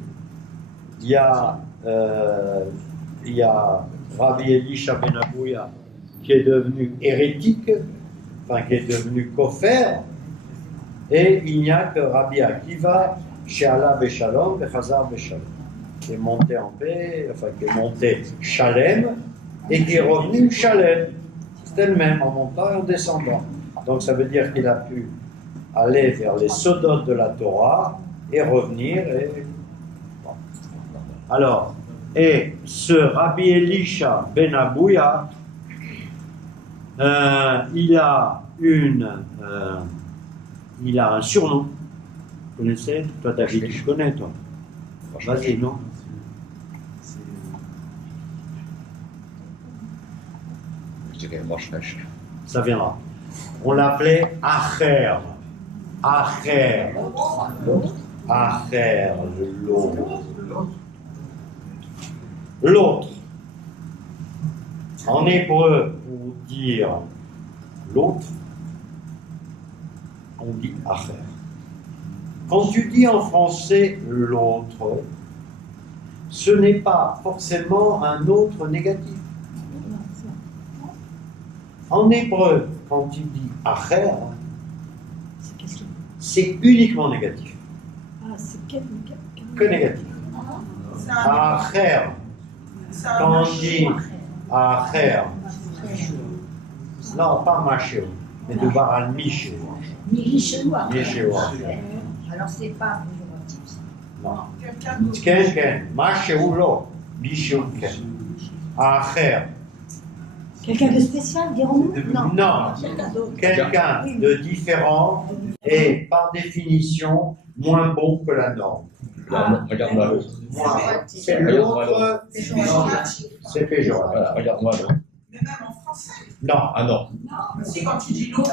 Il y a Rabbi Elisha Ben Abouya qui est devenu hérétique, enfin qui est devenu koffer. Et il n'y a que Rabbi Akiva, She'ala Beshalom, Bechazar Beshalom, qui est monté en paix, enfin qui est monté Shalem, et qui est revenu Shalem. C'était le même en montant et en descendant. Donc ça veut dire qu'il a pu aller vers les sodotes de la Torah et revenir. Bon. Alors, et ce Rabbi Elisha Ben Abouya, il a un surnom. Vous connaissez? Toi, David, je connais, toi. Vas-y, non? Je dirais Moshresh. Ça viendra. On l'appelait Acher. Acher. Acher, l'autre. L'autre. En hébreu, pour dire l'autre, on dit Acher. Quand tu dis en français l'autre, ce n'est pas forcément un autre négatif. En hébreu, quand tu dis Acher, c'est uniquement négatif. Ah, c'est que négatif. Acher. Quand on dit Acher, non, pas Machéo, mais de Baral Miché. Michewa. Alors c'est pas péjoratif. Non. Ken, Machéo lo, Miché Ken. Acher. Quelqu'un de spécial, dirons-nous? Non, quelqu'un de différent et par définition moins bon que la norme. Regarde-moi l'autre. C'est l'autre, c'est péjoratif. Voilà, regarde-moi l'autre. Mais même en français. Non. Ah non. Non, si quand tu dis l'autre,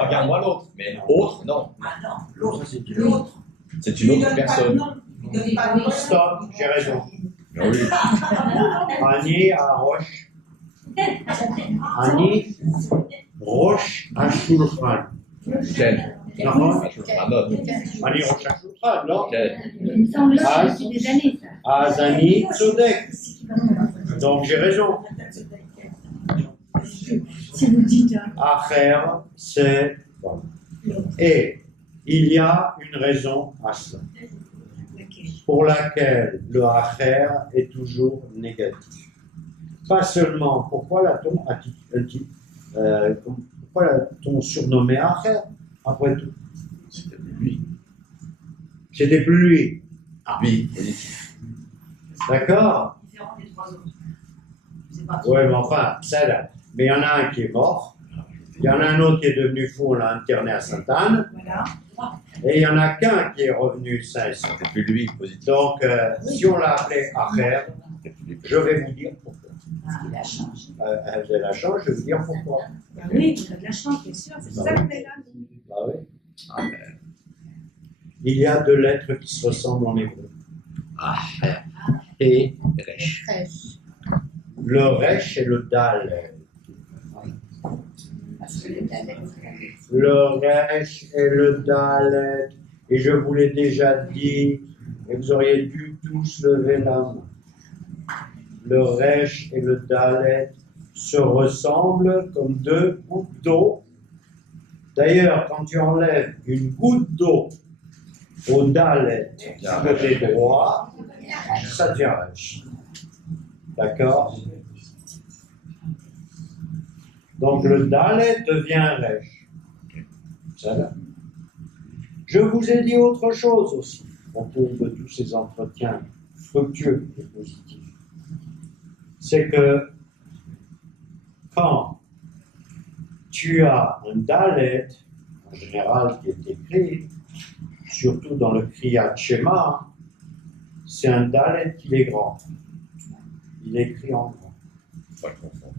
Regarde-moi l'autre. Mais autre, non. Ah non, l'autre. L'autre. C'est une autre personne. Stop, j'ai raison. Oui. Ani à Roche. Ani Roche à Shulchan. Quel? Non. Ashulchanot. Ani Roche à Shulchan, non? Quel? Il me semble que c'est des années, ça. Azani Tzodek. Donc j'ai raison. Si vous dites. Acher, c'est bon. Et il y a une raison à cela. pour laquelle le acher est toujours négatif. Pas seulement, pourquoi l'a-t-on surnommé acher, après tout? C'était lui. C'était plus lui. Lui, positif. D'accord? Différent des trois autres. C'est pas Oui, mais enfin, ça là. Mais il y en a un qui est mort, il y en a un autre qui est devenu fou, on l'a interné à Sainte-Anne, Voilà. et il y en a qu'un qui est revenu sain et sauf. C'était plus lui, positif. Donc, si on l'a appelé acher, je vais vous dire pourquoi. Parce qu'il a changé. J'ai la chance, je vais vous dire pourquoi. Ah oui, il a de la chance, bien sûr. C'est ça qu'on est là. Ah oui. Il y a deux lettres qui se ressemblent en hébreu. Acher et Resh. Le resh et le dal. Parce que les Daleks, Le resh et le dalet. Et je vous l'ai déjà dit, et vous auriez dû tous lever la main. Le resh et le dalet se ressemblent comme deux gouttes d'eau. D'ailleurs, quand tu enlèves une goutte d'eau au dalet du côté droit, ça devient resh. D'accord? Donc le dalet devient resh. Ça va. Je vous ai dit autre chose aussi au cours de tous ces entretiens fructueux et positifs. C'est que quand tu as un dalet, en général qui est écrit, surtout dans le Kriyat Shema, c'est un dalet qui est grand. Il est écrit en grand. Faut pas le confondre.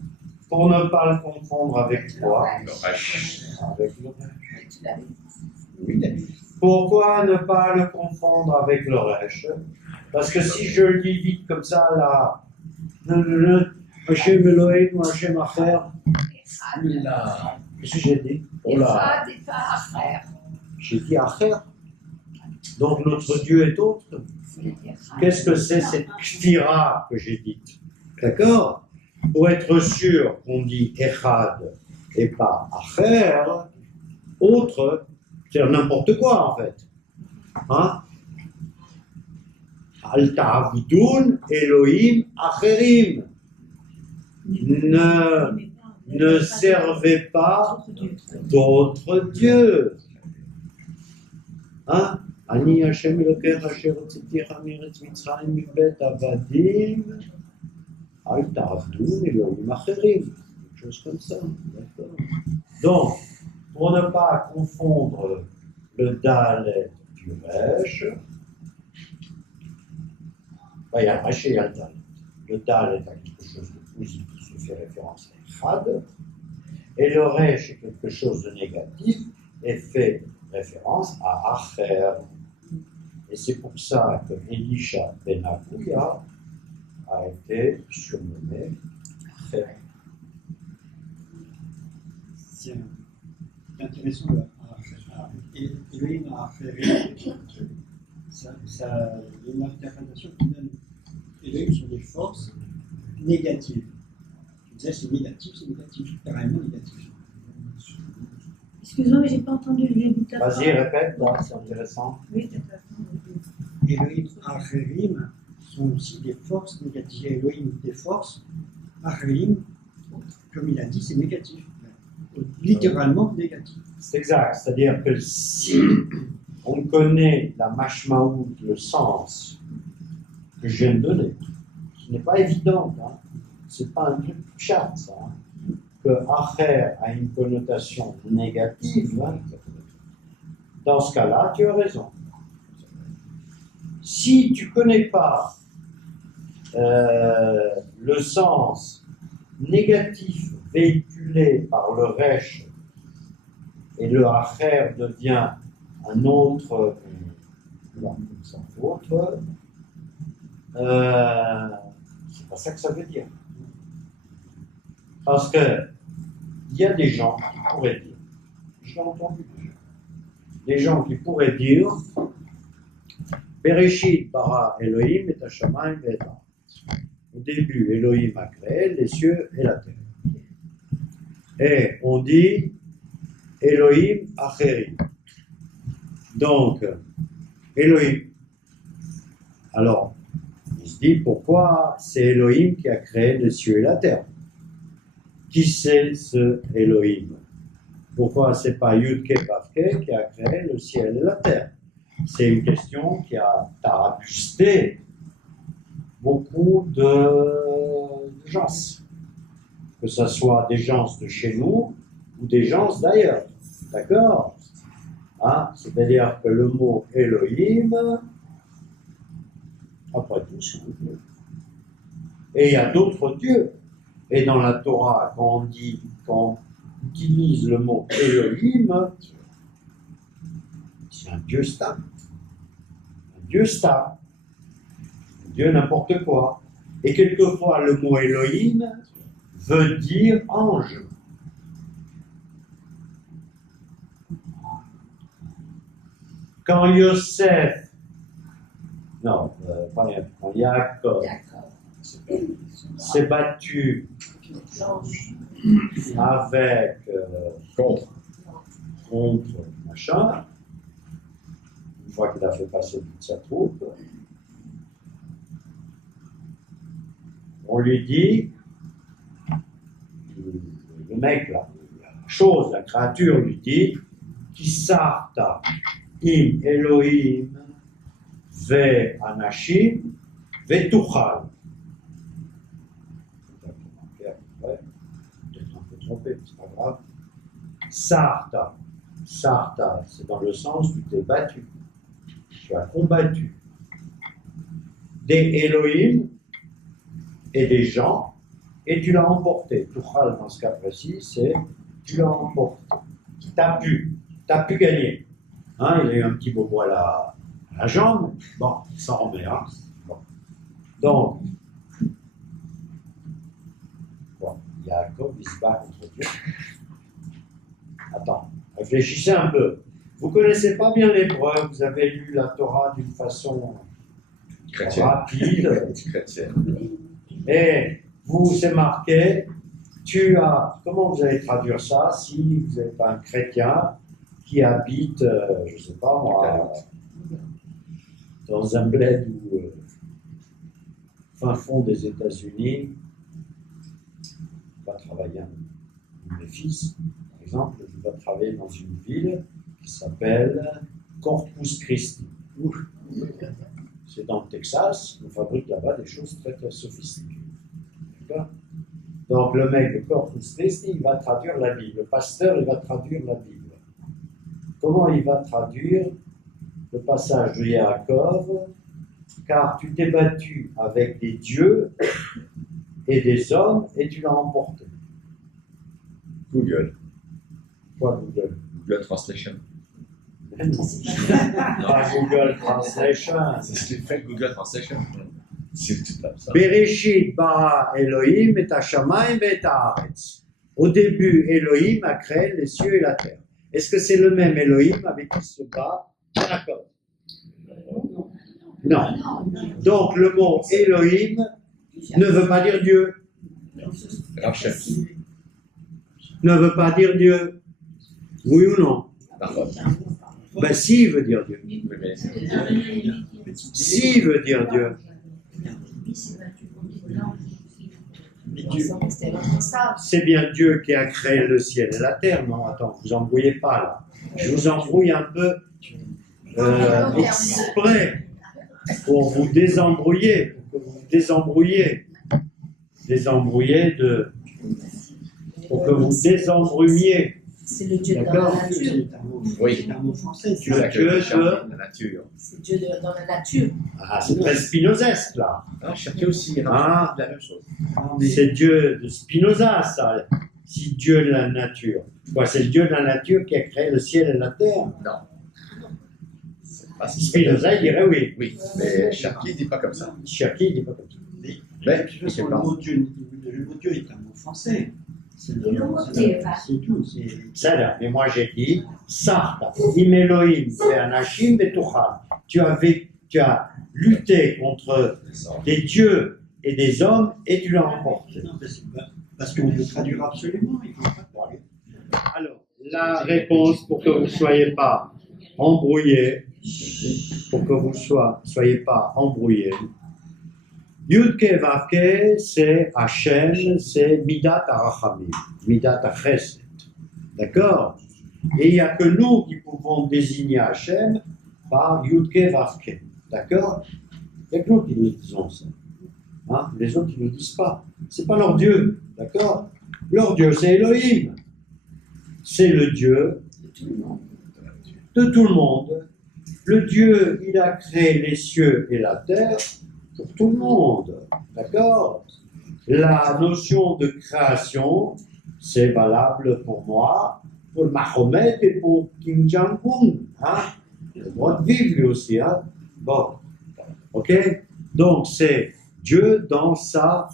Pour ne pas le confondre avec quoi? Le Resh. Avec le resh. tu l'avais Oui, Pourquoi ne pas le confondre avec le resh? Parce que si je le dis vite comme ça, là, Hashem Elohim, Hashem Acher, qu'est-ce que j'ai dit? Oh là, Echad et pas Acher. j'ai dit Acher. Donc notre Dieu est autre. Qu'est-ce que c'est cette kfira que j'ai dite? D'accord? Pour être sûr qu'on dit Echad et pas Acher, autre, c'est n'importe quoi en fait. Hein? Al ta'budun Elohim Acherim. Ne servez pas d'autres dieux. Hein? Ani Hashem Elokecha asher hotziticha mi'eretz Mitzrayim mibet avadim. Al ta'budun Elohim Acherim. Quelque chose comme ça. D'accord. Donc, pour ne pas confondre le dalet du resh, il y a le resh et il y a le dalet. Le dalet a quelque chose de positif qui fait référence à Echad, et le resh est quelque chose de négatif et fait référence à Acher. Et c'est pour ça que Elisha ben Akouya a été surnommé Acher. C'est intéressant, Elohim a fait ça, il y a une interprétation qui donne Elohim sont des forces négatives. Tu disais c'est négatif, carrément négatif. Excuse-moi, mais j'ai pas entendu le début de ta phrase. Vas-y, répète, là, c'est intéressant. Oui, c'est intéressant. Elohim Acherim sont aussi des forces négatives. Elohim des forces, Acherim, comme il a dit, c'est négatif. Littéralement négatif. C'est exact, c'est-à-dire que si on connaît la mashmaout, le sens que je viens de donner, qui n'est pas évident, hein, c'est pas un truc chat, ça, hein, que Acher a une connotation négative, hein, dans ce cas-là, tu as raison. Si tu ne connais pas le sens négatif véhiculé par le resh et le acher devient un autre, c'est pas ça que ça veut dire. Parce que il y a des gens qui pourraient dire, je l'ai entendu déjà, des gens qui pourraient dire Bereshit bara Elohim et Hashamayim et Haaretz. Au début, Elohim a créé les cieux et la terre. Et on dit Elohim Acherim. Donc, Elohim, Alors, il se dit pourquoi c'est Elohim qui a créé les cieux et la terre. Qui c'est ce Elohim? Pourquoi c'est pas Yudke Bavke qui a créé le ciel et la terre? C'est une question qui a tarabusté beaucoup de gens, que ce soit des gens de chez nous ou des gens d'ailleurs. D'accord? Hein? C'est-à-dire que le mot Elohim, après tout, c'est un Dieu. Et il y a d'autres dieux. Et dans la Torah, quand on utilise le mot Elohim, c'est un Dieu stable. Un Dieu stable. Un Dieu n'importe quoi. Et quelquefois, le mot Elohim veut dire ange. Quand Yosef, non, pas Yosef, quand Yaakov s'est battu avec contre machin, une fois qu'il a fait passer toute sa troupe, on lui dit, le mec là, la créature lui dit, Kisarta im Elohim ve anashim ve tuchal. Peut-être un peu trompé, c'est pas grave. Sarta, c'est dans le sens tu t'es battu, tu as combattu des Elohim et des gens, et tu l'as emporté. Tuchal, dans ce cas précis, c'est tu l'as emporté. T'as pu gagner. Hein, il a eu un petit bobo à la jambe, bon, il s'en remet. Hein. Bon. Donc, Yaakov, il se bat contre Dieu. Attends, réfléchissez un peu. Vous ne connaissez pas bien l'hébreu, vous avez lu la Torah d'une façon rapide. Et vous, c'est marqué, comment vous allez traduire ça si vous êtes un chrétien qui habite, je ne sais pas moi, dans un bled ou fin fond des États-Unis, va travailler, un de mes fils, par exemple, il va travailler dans une ville qui s'appelle Corpus Christi. C'est dans le Texas, on fabrique là-bas des choses très, très sophistiquées. D'accord? Donc le mec de Corpus Christi, il va traduire la Bible. Le pasteur, il va traduire la Bible. Comment il va traduire le passage de Yaakov? Car tu t'es battu avec des dieux et des hommes, et tu l'as emporté. Google. Quoi, Google? Google Translation. Pas Google Translation. C'est ce qu'il fait Google Translation. C'est tout ça. Bereshit bara Elohim et hashamayim et haaretz. Au début, Elohim a créé les cieux et la terre. Est-ce que c'est le même Elohim avec qui se bat Jacob? Non. Donc le mot Elohim ne veut pas dire Dieu. Ne veut pas dire Dieu. Oui ou non? Ben si, il veut dire Dieu. Si, il veut dire Dieu. C'est bien Dieu qui a créé le ciel et la terre. Non, attends, vous embrouillez pas là. Je vous embrouille un peu exprès pour vous désembrouiller, pour que vous pour que vous désembrumiez. C'est le Dieu dans la nature. Oui, c'est un mot français. Dieu de la nature. C'est Dieu dans la nature. Ah, c'est très spinozesque là. Ah, cherchez aussi Ah, la même chose. c'est Dieu de Spinoza, ça. Si Dieu de la nature. Quoi, c'est le Dieu de la nature qui a créé le ciel et la terre. Non. Spinoza, il dirait oui. Oui, mais Cherki ne dit pas comme ça. Cherki, il dit pas comme ça. Mais le mot Dieu est un mot français. C'est tout. Ça là, mais moi j'ai dit Sarta, im Elohim, ve'anashim ve'tuchal. Tu as lutté contre des dieux et des hommes et tu l'as remporté. Non, parce qu'on peut traduire absolument. Il faut pas Alors, la réponse pour que vous ne soyez pas embrouillés, pour que vous soyez pas embrouillés. Yudke Vavke, c'est Hachem, c'est Midat Arachamim, Midat Achesed. D'accord? Et il n'y a que nous qui pouvons désigner Hachem par Yudke Vavke. D'accord? Il n'y a que nous qui nous disons ça. Hein? Les autres qui ne nous disent pas. Ce n'est pas leur Dieu. D'accord? Leur Dieu, c'est Elohim. C'est le Dieu de tout le monde. Le Dieu, il a créé les cieux et la terre pour tout le monde. D'accord? La notion de création, c'est valable pour moi, pour Mahomet et pour Kim Jong-un. Hein? Il a le droit de vivre lui aussi. Hein? Bon. Ok? Donc, c'est Dieu dans sa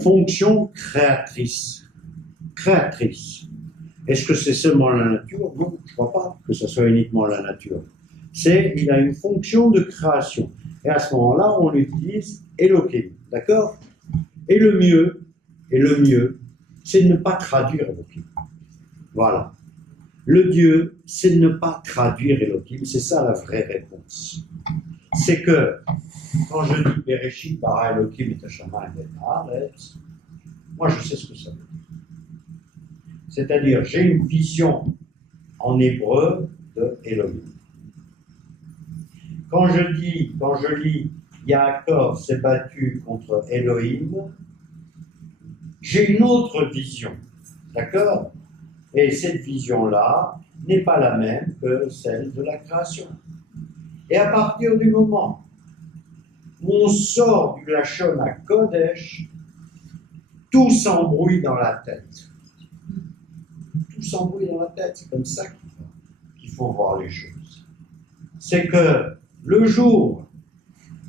fonction créatrice. Créatrice. Est-ce que c'est seulement la nature? Non, je ne crois pas que ce soit uniquement la nature. Il a une fonction de création. Et à ce moment-là, on utilise Elohim. D'accord? Et le mieux, c'est de ne pas traduire Elohim. Voilà. Le Dieu, c'est de ne pas traduire Elohim. C'est ça la vraie réponse. C'est que, quand je dis Bereshit bara Elohim et Hashamayim et haaretz, moi je sais ce que ça veut dire. C'est-à-dire, j'ai une vision en hébreu de Elohim. Quand je lis Yaakov s'est battu contre Elohim, j'ai une autre vision. D'accord? Et cette vision-là n'est pas la même que celle de la création. Et à partir du moment où on sort du Lachon à Kodesh, tout s'embrouille dans la tête. Tout s'embrouille dans la tête. C'est comme ça qu'il faut voir les choses. C'est que le jour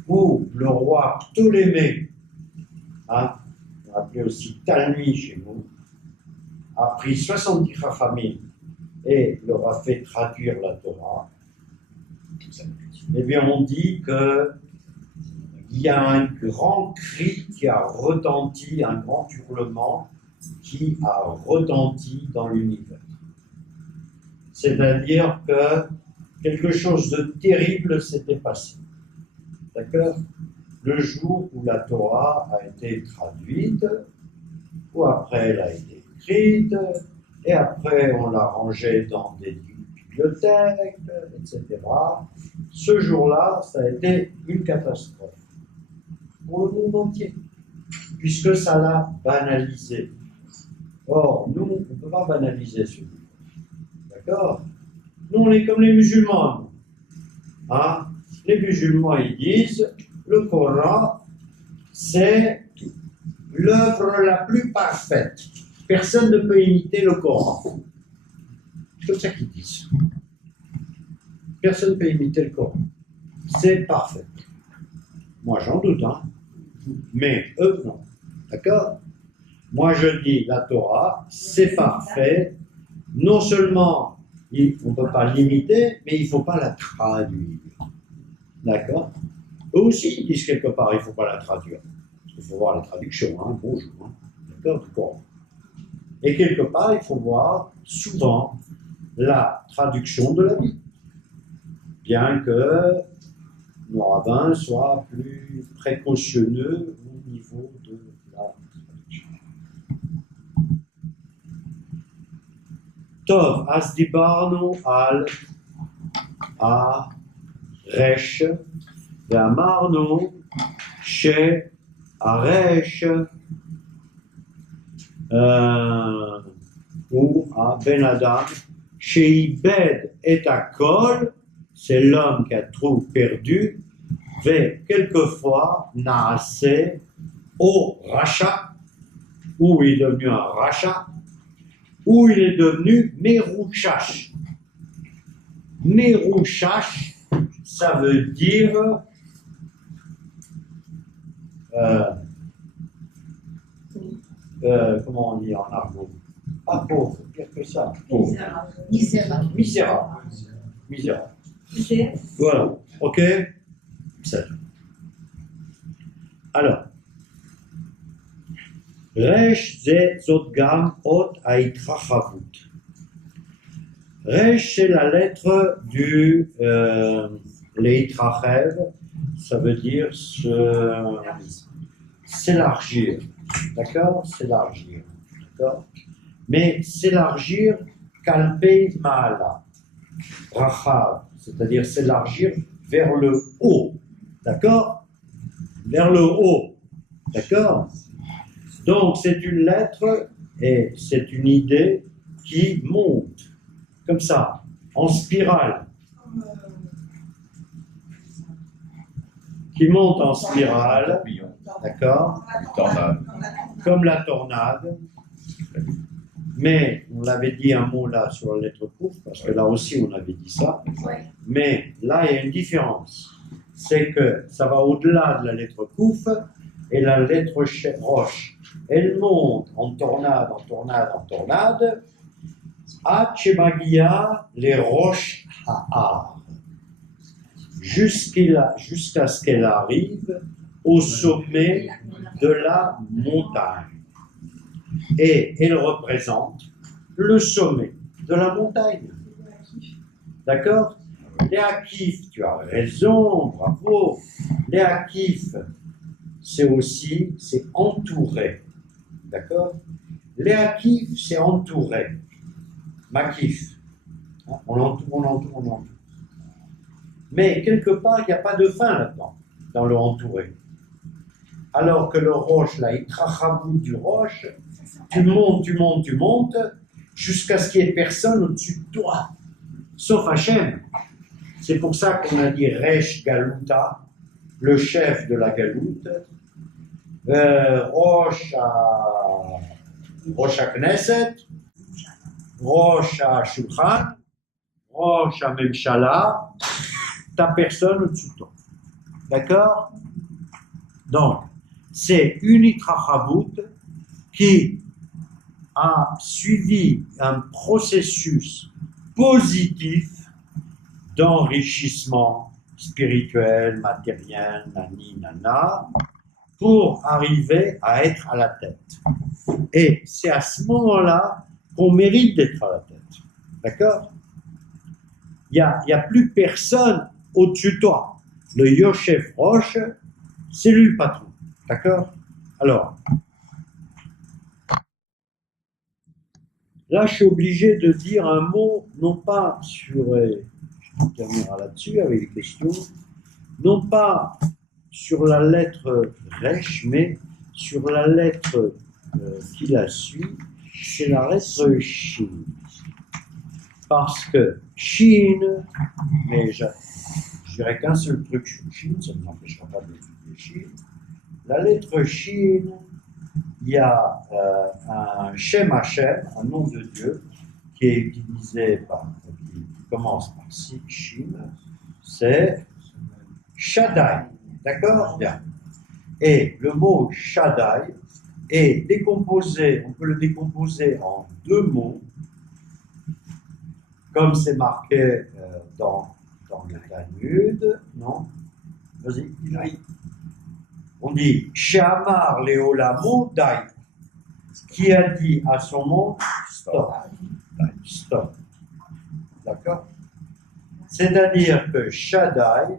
où le roi Ptolémée, on appelé aussi Talmi chez nous, a pris 70 Chachamim et leur a fait traduire la Torah, eh bien on dit qu'il y a un grand cri qui a retenti, un grand hurlement qui a retenti dans l'univers. C'est-à-dire que quelque chose de terrible s'était passé. D'accord? Le jour où la Torah a été traduite, ou après elle a été écrite, et après on l'a rangée dans des bibliothèques, etc. Ce jour-là, ça a été une catastrophe pour le monde entier, puisque ça l'a banalisé. Or, nous, on ne peut pas banaliser ce livre. D'accord? Nous, on est comme les musulmans. Hein? Les musulmans, ils disent, le Coran, c'est l'œuvre la plus parfaite. Personne ne peut imiter le Coran. C'est comme ça qu'ils disent. Personne ne peut imiter le Coran. C'est parfait. Moi, j'en doute, hein. Mais eux, non. D'accord? Moi, je dis, la Torah, c'est parfait. Non seulement, on ne peut pas l'imiter, mais il ne faut pas la traduire. D'accord? Eux aussi, ils disent quelque part, il ne faut pas la traduire. Parce qu'il faut voir la traduction, hein, bonjour. Hein. D'accord? Du Coran. Et quelque part, il faut voir souvent la traduction de la Bible. Bien que nos rabbins soient plus précautionneux au niveau de la traduction. Tov, as dibarnu al resh, ve'amarnu she resh ou à Ben Adam, sheibed et akol, c'est l'homme qui a tout perdu, ve quelquefois naase au racha, où il est devenu un racha, où il est devenu merouchash. Merouchash, ça veut dire comment on dit en argot? Pas pauvre, pire que ça. Pauvre. Misérable. Misérable. Misérable. Voilà. Ok? C'est tout. Alors, Resh ze zot gam ot ha'itchachavut. Resh, c'est la lettre du Leitrachev, ça veut dire s'élargir. D'accord? S'élargir. D'accord? Mais s'élargir, kalpei mala. Rachav, c'est-à-dire s'élargir vers le haut. D'accord? Vers le haut. D'accord? Donc c'est une lettre et c'est une idée qui monte, comme ça, en spirale. Qui monte en spirale, d'accord? Comme la tornade. Mais, on l'avait dit un mot là sur la lettre Kouf, parce que là aussi on avait dit ça. Mais là, il y a une différence. C'est que ça va au-delà de la lettre Kouf et la lettre Roche. Elle monte en tornade, en tornade, en tornade, à Tchemagia, les roches Ha'ar, jusqu'à ce qu'elle arrive au sommet de la montagne. Et elle représente le sommet de la montagne. D'accord? Les Akif, tu as raison, bravo. Les Akif, c'est aussi, c'est entouré. D'accord? Les Akif, c'est entouré. Makif. On l'entoure, on l'entoure, on l'entoure. Mais quelque part, il n'y a pas de fin là-dedans, dans le entouré. Alors que le roche, là, il trachabou du roche, tu montes, tu montes, tu montes, jusqu'à ce qu'il n'y ait personne au-dessus de toi, sauf Hachem. C'est pour ça qu'on a dit Resh Galuta, le chef de la Galoute, Rosh à Knesset, Rosh à Shulchan, Rosh à Memshala, t'as personne au-dessus de toi. D'accord? Donc, c'est une Itrachabut qui a suivi un processus positif d'enrichissement spirituel, matériel, nani, nana, pour arriver à être à la tête. Et c'est à ce moment-là qu'on mérite d'être à la tête. D'accord? Il n'y a plus personne au-dessus de toi. Le Yosef Roche, c'est lui le patron. D'accord? Alors, là, je suis obligé de dire un mot, non pas sur, je terminerai là-dessus avec les questions, non pas sur la lettre Resh, mais sur la lettre qui la suit, c'est la lettre Shin. Parce que Shin, mais je dirais qu'un seul truc sur Shin, ça ne m'empêchera pas d'étudier Shin. La lettre Shin, il y a un Shem Hashem, un nom de Dieu, qui est utilisé qui commence par Shin, c'est Shaddai. D'accord? Bien. Et le mot Shaddai est décomposé, on peut le décomposer en deux mots, comme c'est marqué dans le Talmud, non? Vas-y. On dit Shamar Leolamo Dai, qui a dit à son monde stop. Stop. D'accord? C'est-à-dire que Shaddai,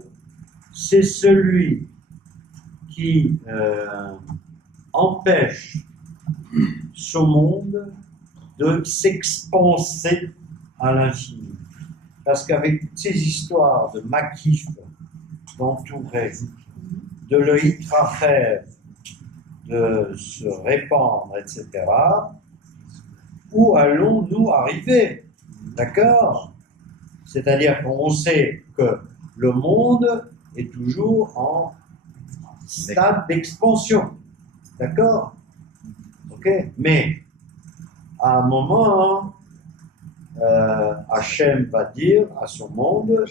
c'est celui qui empêche ce monde de s'expanser à l'infini. Parce qu'avec ces histoires de Makif, d'entourer, de le hitracher, de se répandre, etc., où allons-nous arriver? D'accord? C'est-à-dire qu'on sait que le monde est toujours en stade d'expansion. D'accord? Ok? Mais, à un moment, Hachem va dire à son monde,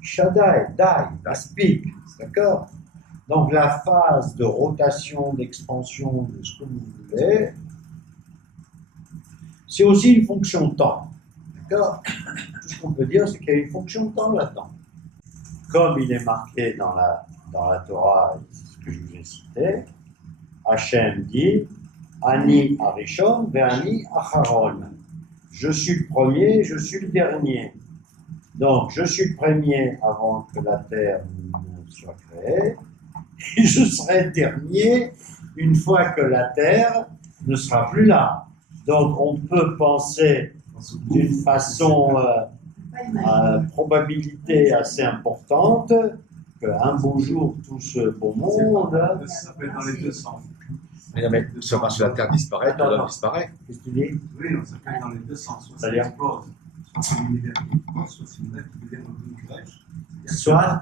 Shaddai, Dai, Aspik. D'accord? Donc, la phase de rotation, d'expansion, de ce que vous voulez, c'est aussi une fonction de temps. D'accord? Tout ce qu'on peut dire, c'est qu'il y a une fonction de temps là-dedans. Comme il est marqué dans la Torah, ce que je vous ai cité, Hachem dit Ani Arishon, Ve'ani Acharon. je suis le premier, je suis le dernier. Donc, je suis le premier avant que la Terre ne soit créée, et je serai le dernier une fois que la Terre ne sera plus là. Donc, on peut penser d'une façon probabilité assez importante qu'un beau jour, tout ce beau monde... Ça peut être dans les deux sens. Mais non, mais sur la Terre disparaît, l'homme disparaît. Qu'est-ce que tu dis? Oui, non, ça peut être dans les deux sens. Soit ça explose, soit c'est l'univers qui explose, soit c'est l'univers qui devient une crèche.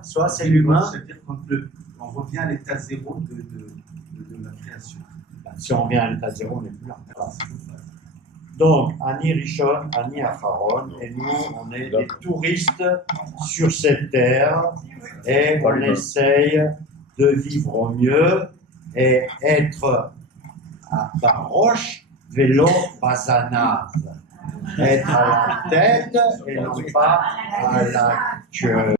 Soit c'est l'humain. C'est-à-dire quand on revient à l'état zéro de la création. Si on vient à l'état zéro, on n'est plus là. Donc, Ani Rishon, Ani Acharon, et nous, on est des touristes sur cette terre et on essaye de vivre au mieux et être à Baroche, vélo, Bazanav. Être à la tête et non pas à la queue.